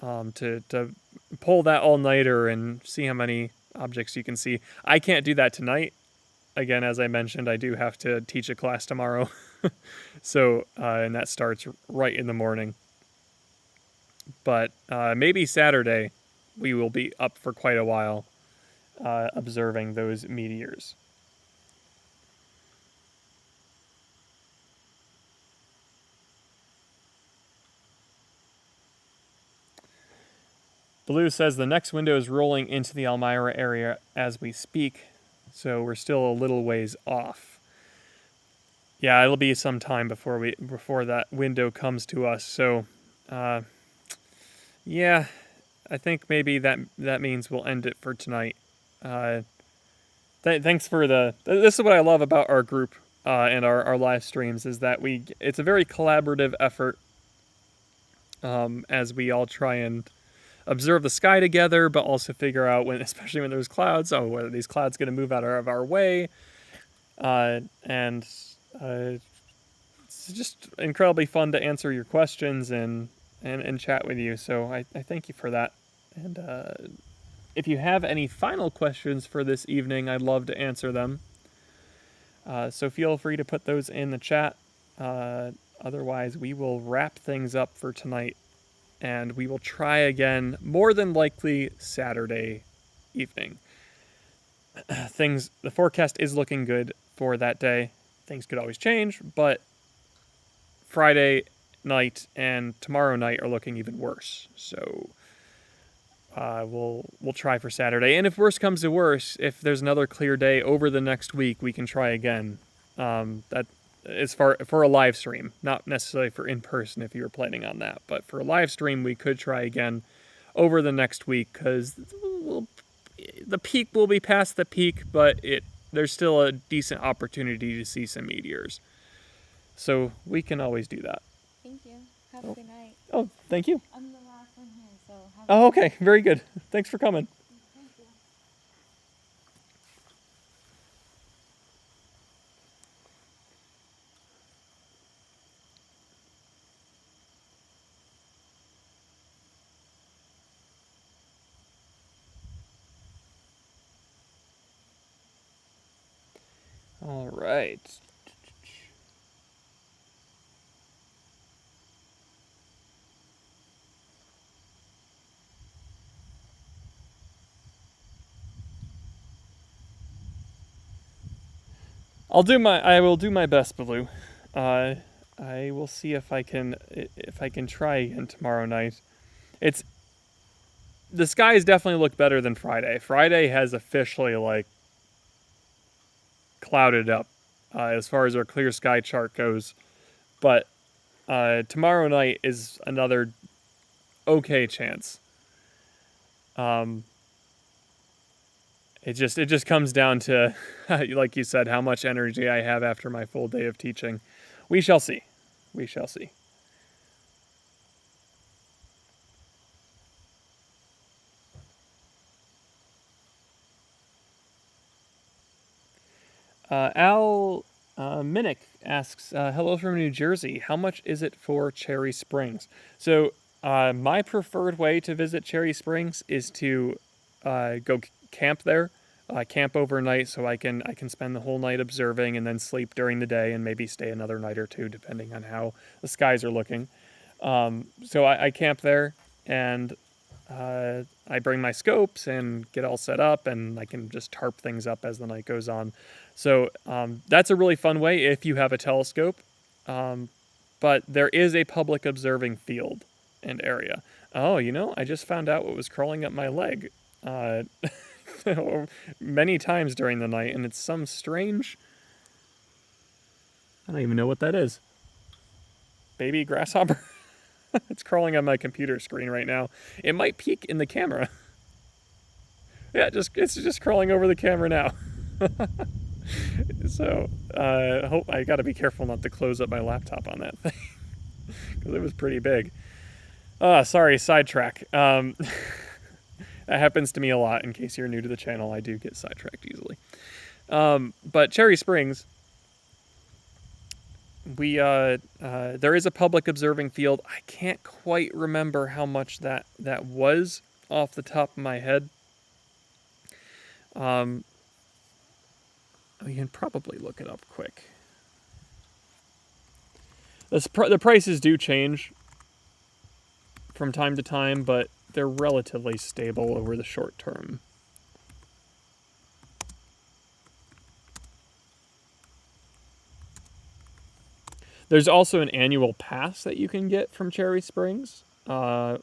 To pull that all nighter and see how many objects you can see. I can't do that tonight. Again, as I mentioned, I do have to teach a class tomorrow, so and that starts right in the morning. But maybe Saturday, we will be up for quite a while, observing those meteors. Blue says the next window is rolling into the Elmira area as we speak, so we're still a little ways off. Yeah, it'll be some time before that window comes to us. So, yeah, I think maybe that means we'll end it for tonight. Thanks for this is what I love about our group and our live streams is that it's a very collaborative effort as we all try and observe the sky together, but also figure out especially when there's clouds, whether these clouds going to move out of our way, and it's just incredibly fun to answer your questions and chat with you. So I thank you for that. And if you have any final questions for this evening, I'd love to answer them. So feel free to put those in the chat. Otherwise, we will wrap things up for tonight. And we will try again, more than likely, Saturday evening. The forecast is looking good for that day. Things could always change, but Friday night and tomorrow night are looking even worse. So we'll try for Saturday. And if worse comes to worse, if there's another clear day over the next week, we can try again. That as for a live stream, not necessarily for in person if you were planning on that, but for a live stream we could try again over the next week because the peak will be past the peak, but there's still a decent opportunity to see some meteors. So we can always do that. Thank you. Have a good night. Oh, thank you. I'm the last one here, so have Oh, okay. Very good. Thanks for coming. Thank you. All right. I will do my best, Baloo. I will see if I can try again tomorrow night. The skies definitely look better than Friday. Friday has officially clouded up as far as our clear sky chart goes, but tomorrow night is another okay chance. It just comes down to, like you said, how much energy I have after my full day of teaching. We shall see. We shall see. Al Minnick asks, hello from New Jersey. How much is it for Cherry Springs? So my preferred way to visit Cherry Springs is to go camp there. camp overnight so I can spend the whole night observing and then sleep during the day and maybe stay another night or two depending on how the skies are looking. So I camp there, and I bring my scopes and get all set up, and I can just tarp things up as the night goes on. So that's a really fun way if you have a telescope. But there is a public observing field and area. Oh, I just found out what was crawling up my leg many times during the night, and it's some strange. I don't even know what that is. Baby grasshopper? It's crawling on my computer screen right now. It might peek in the camera. Yeah, it's just crawling over the camera now. So, I gotta be careful not to close up my laptop on that thing. Because it was pretty big. Sorry, sidetrack. That happens to me a lot. In case you're new to the channel, I do get sidetracked easily. But Cherry Springs, there is a public observing field. I can't quite remember how much that was off the top of my head. We can probably look it up quick. The prices do change from time to time, but they're relatively stable over the short term. There's also an annual pass that you can get from Cherry Springs to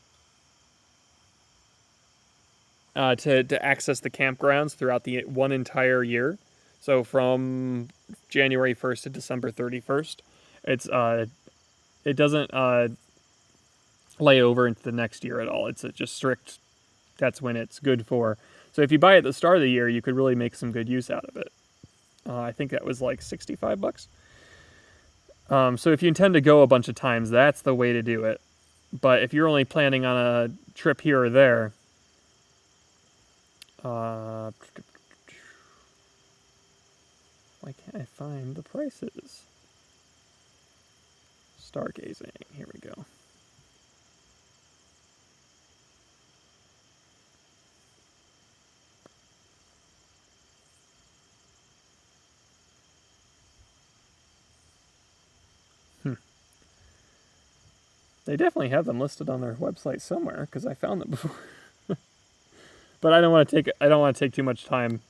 access the campgrounds throughout the one entire year. So from January 1st to December 31st, it doesn't lay over into the next year at all. It's just strict. That's when it's good for. So if you buy it at the start of the year, you could really make some good use out of it. I think that was like $65. So if you intend to go a bunch of times, that's the way to do it. But if you're only planning on a trip here or there, why can't I find the prices? Stargazing. Here we go. They definitely have them listed on their website somewhere because I found them before. But I don't want to take too much time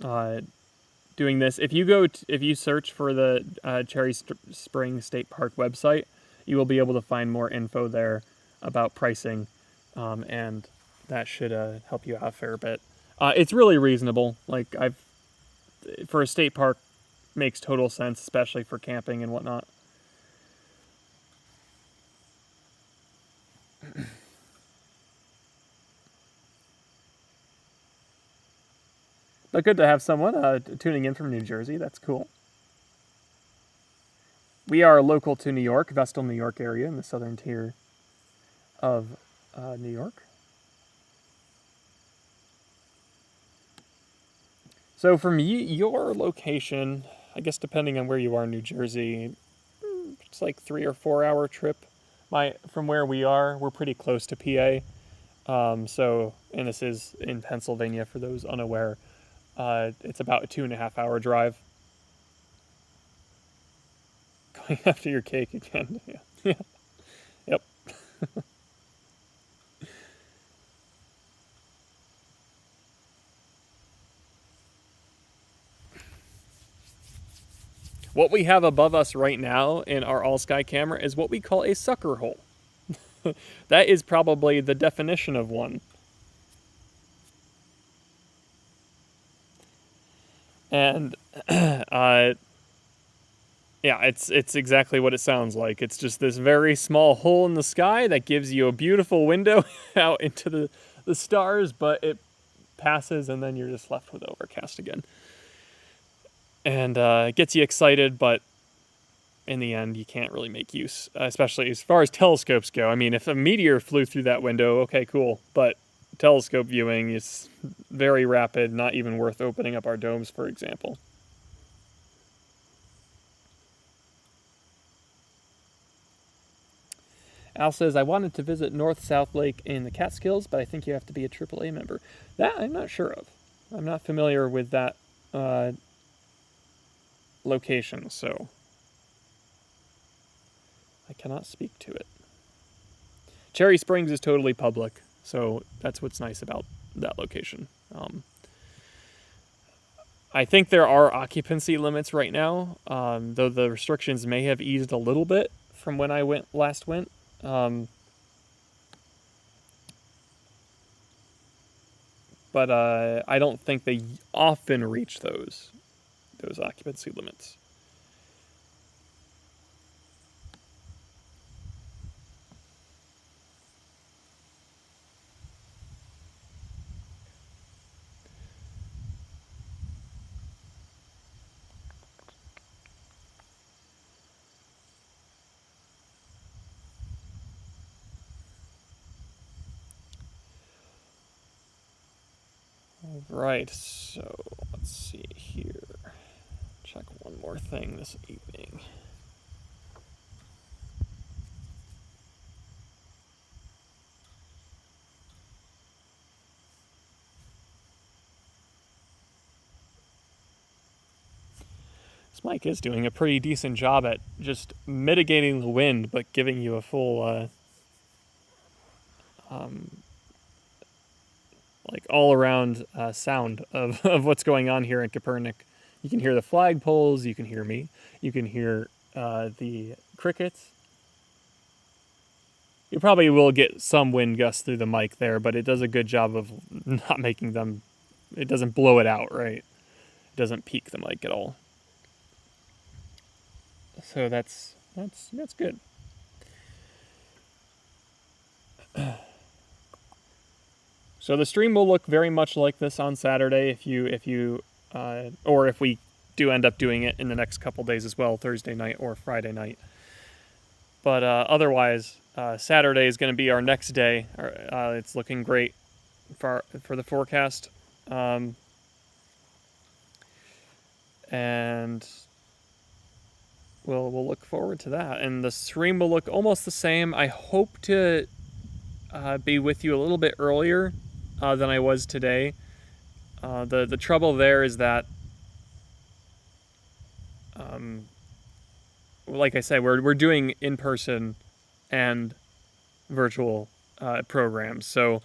doing this. If you search for the Cherry Springs State Park website, you will be able to find more info there about pricing, and that should help you out a fair bit. It's really reasonable. Like for a state park, makes total sense, especially for camping and whatnot. But good to have someone tuning in from New Jersey. That's cool. We are local to New York, Vestal, New York area in the southern tier of New York. So from your location, I guess depending on where you are in New Jersey, it's like 3 or 4 hour trip. From where we are, we're pretty close to PA. And this is in Pennsylvania for those unaware. It's about a 2.5 hour drive. Going after your cake again. Yeah. Yep. What we have above us right now in our all-sky camera is what we call a sucker hole. That is probably the definition of one. And yeah, it's exactly what it sounds like. It's just this very small hole in the sky that gives you a beautiful window out into the stars, but it passes and then you're just left with overcast again. And it gets you excited, but in the end, you can't really make use, especially as far as telescopes go. I mean, if a meteor flew through that window, okay, cool. But telescope viewing is very rapid, not even worth opening up our domes, for example. Al says, I wanted to visit North South Lake in the Catskills, but I think you have to be a AAA member. That I'm not sure of. I'm not familiar with that location, so I cannot speak to it. Cherry Springs is totally public, so that's what's nice about that location. I think there are occupancy limits right now, though the restrictions may have eased a little bit from when I last went. But I don't think they often reach those occupancy limits. Right, so let's see here. Check one more thing this evening. This mic is doing a pretty decent job at just mitigating the wind, but giving you a full, like all-around sound of, of what's going on here in Kopernik. You can hear the flagpoles, you can hear me, you can hear the crickets. You probably will get some wind gusts through the mic there, but it does a good job of not making them, it doesn't blow it out, right? It doesn't peak the mic at all. So that's good. So the stream will look very much like this on Saturday if you or if we do end up doing it in the next couple days as well, Thursday night or Friday night. But otherwise, Saturday is going to be our next day. It's looking great for the forecast, and we'll look forward to that. And the stream will look almost the same. I hope to be with you a little bit earlier than I was today. The trouble there is that, like I said, we're doing in-person and virtual programs, so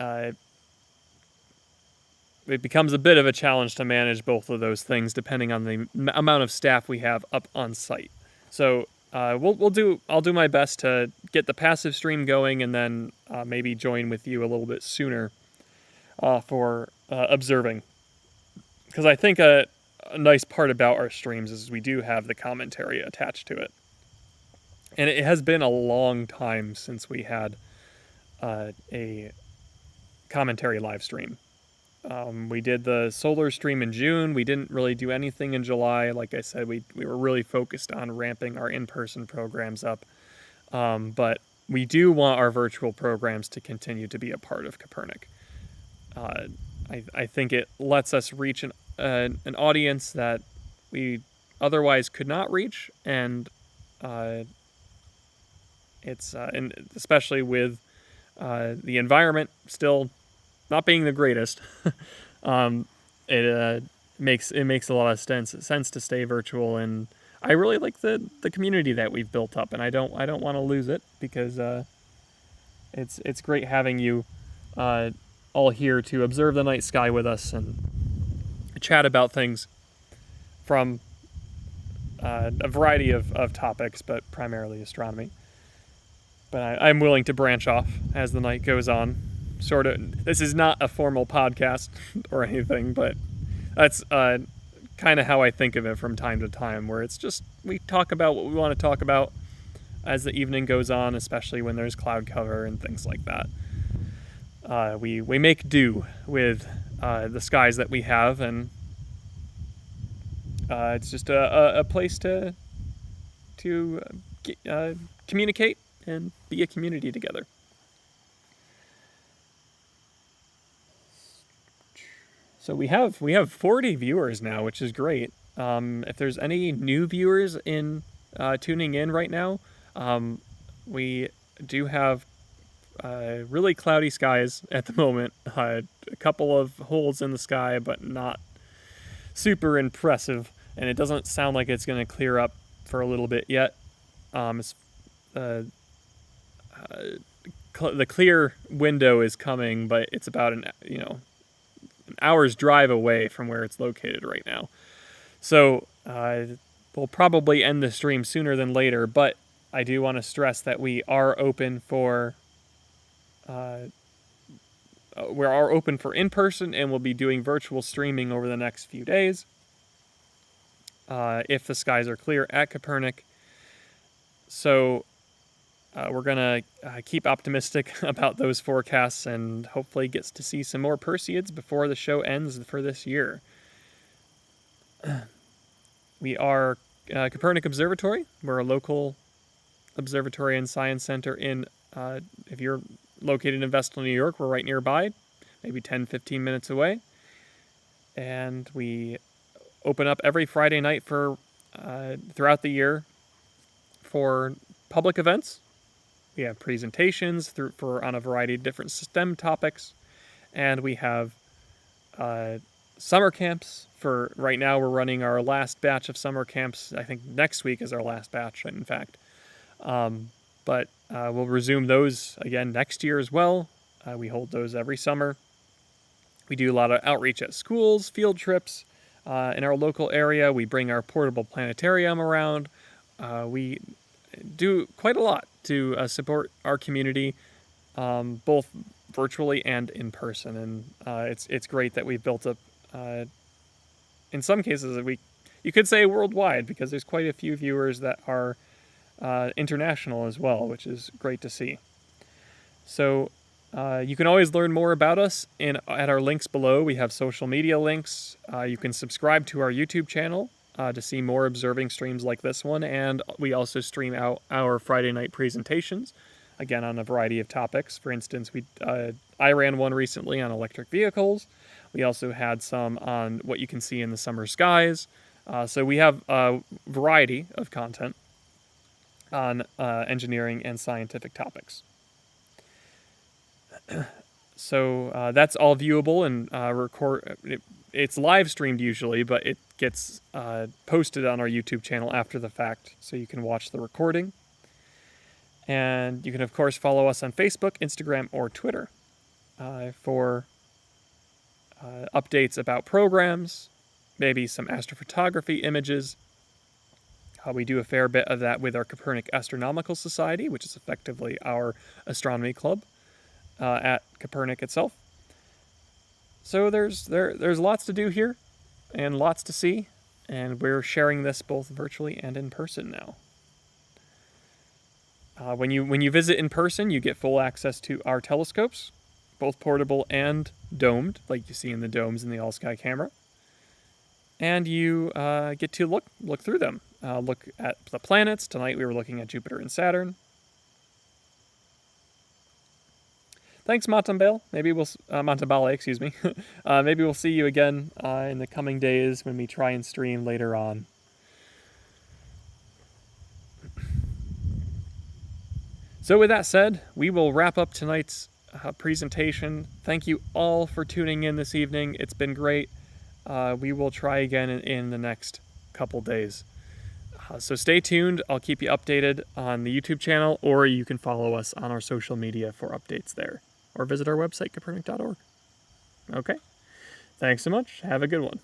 it becomes a bit of a challenge to manage both of those things depending on the amount of staff we have up on site. So I'll do my best to get the passive stream going, and then maybe join with you a little bit sooner for observing. Because I think a nice part about our streams is we do have the commentary attached to it. And it has been a long time since we had a commentary live stream. We did the solar stream in June. We didn't really do anything in July. Like I said, we were really focused on ramping our in-person programs up. But we do want our virtual programs to continue to be a part of Kopernik. I think it lets us reach an audience that we otherwise could not reach, and and especially with the environment still not being the greatest, it makes a lot of sense to stay virtual. And I really like the community that we've built up, and I don't want to lose it, because it's great having you all here to observe the night sky with us and chat about things from a variety of topics, but primarily astronomy. But I'm willing to branch off as the night goes on. Sort of. This is not a formal podcast or anything, but that's kind of how I think of it from time to time, where it's just we talk about what we want to talk about as the evening goes on, especially when there's cloud cover and things like that. We make do with the skies that we have, and it's just a place to communicate and be a community together. So we have 40 viewers now, which is great. If there's any new viewers tuning in right now, we do have really cloudy skies at the moment. A couple of holes in the sky, but not super impressive. And it doesn't sound like it's going to clear up for a little bit yet. The clear window is coming, but it's about an hour's drive away from where it's located right now. So we'll probably end the stream sooner than later, but I do want to stress that we are open for in-person, and we'll be doing virtual streaming over the next few days if the skies are clear at Kopernik. So we're going to keep optimistic about those forecasts and hopefully gets to see some more Perseids before the show ends for this year. We are Kopernik Observatory. We're a local observatory and science center if you're located in Vestal, New York, we're right nearby, maybe 10-15 minutes away. And we open up every Friday night for throughout the year for public events. We have presentations on a variety of different STEM topics, and we have summer camps. For right now, we're running our last batch of summer camps. I think next week is our last batch, in fact. But we'll resume those again next year as well. We hold those every summer. We do a lot of outreach at schools, field trips. In our local area, we bring our portable planetarium around. We do quite a lot to support our community, both virtually and in person. And it's great that we've built up, in some cases, you could say worldwide, because there's quite a few viewers that are international as well, which is great to see. So you can always learn more about us at our links below. We have social media links. You can subscribe to our YouTube channel to see more observing streams like this one, and we also stream out our Friday night presentations, again on a variety of topics. For instance, I ran one recently on electric vehicles. We also had some on what you can see in the summer skies. So we have a variety of content on engineering and scientific topics. So that's all viewable and it's live streamed usually, but it gets posted on our YouTube channel after the fact, so you can watch the recording. And you can, of course, follow us on Facebook, Instagram, or Twitter for updates about programs, maybe some astrophotography images. We do a fair bit of that with our Kopernik Astronomical Society, which is effectively our astronomy club at Kopernik itself. So there's lots to do here and lots to see, and we're sharing this both virtually and in person now. When you visit in person, you get full access to our telescopes, both portable and domed, like you see in the domes in the all-sky camera. And you get to look through them. Look at the planets. Tonight we were looking at Jupiter and Saturn. Thanks, Matambale. Matambale, excuse me. Maybe we'll see you again in the coming days when we try and stream later on. So with that said, we will wrap up tonight's presentation. Thank you all for tuning in this evening. It's been great. We will try again in the next couple days. So stay tuned. I'll keep you updated on the YouTube channel, or you can follow us on our social media for updates there, or visit our website, kopernik.org. Okay. Thanks so much. Have a good one.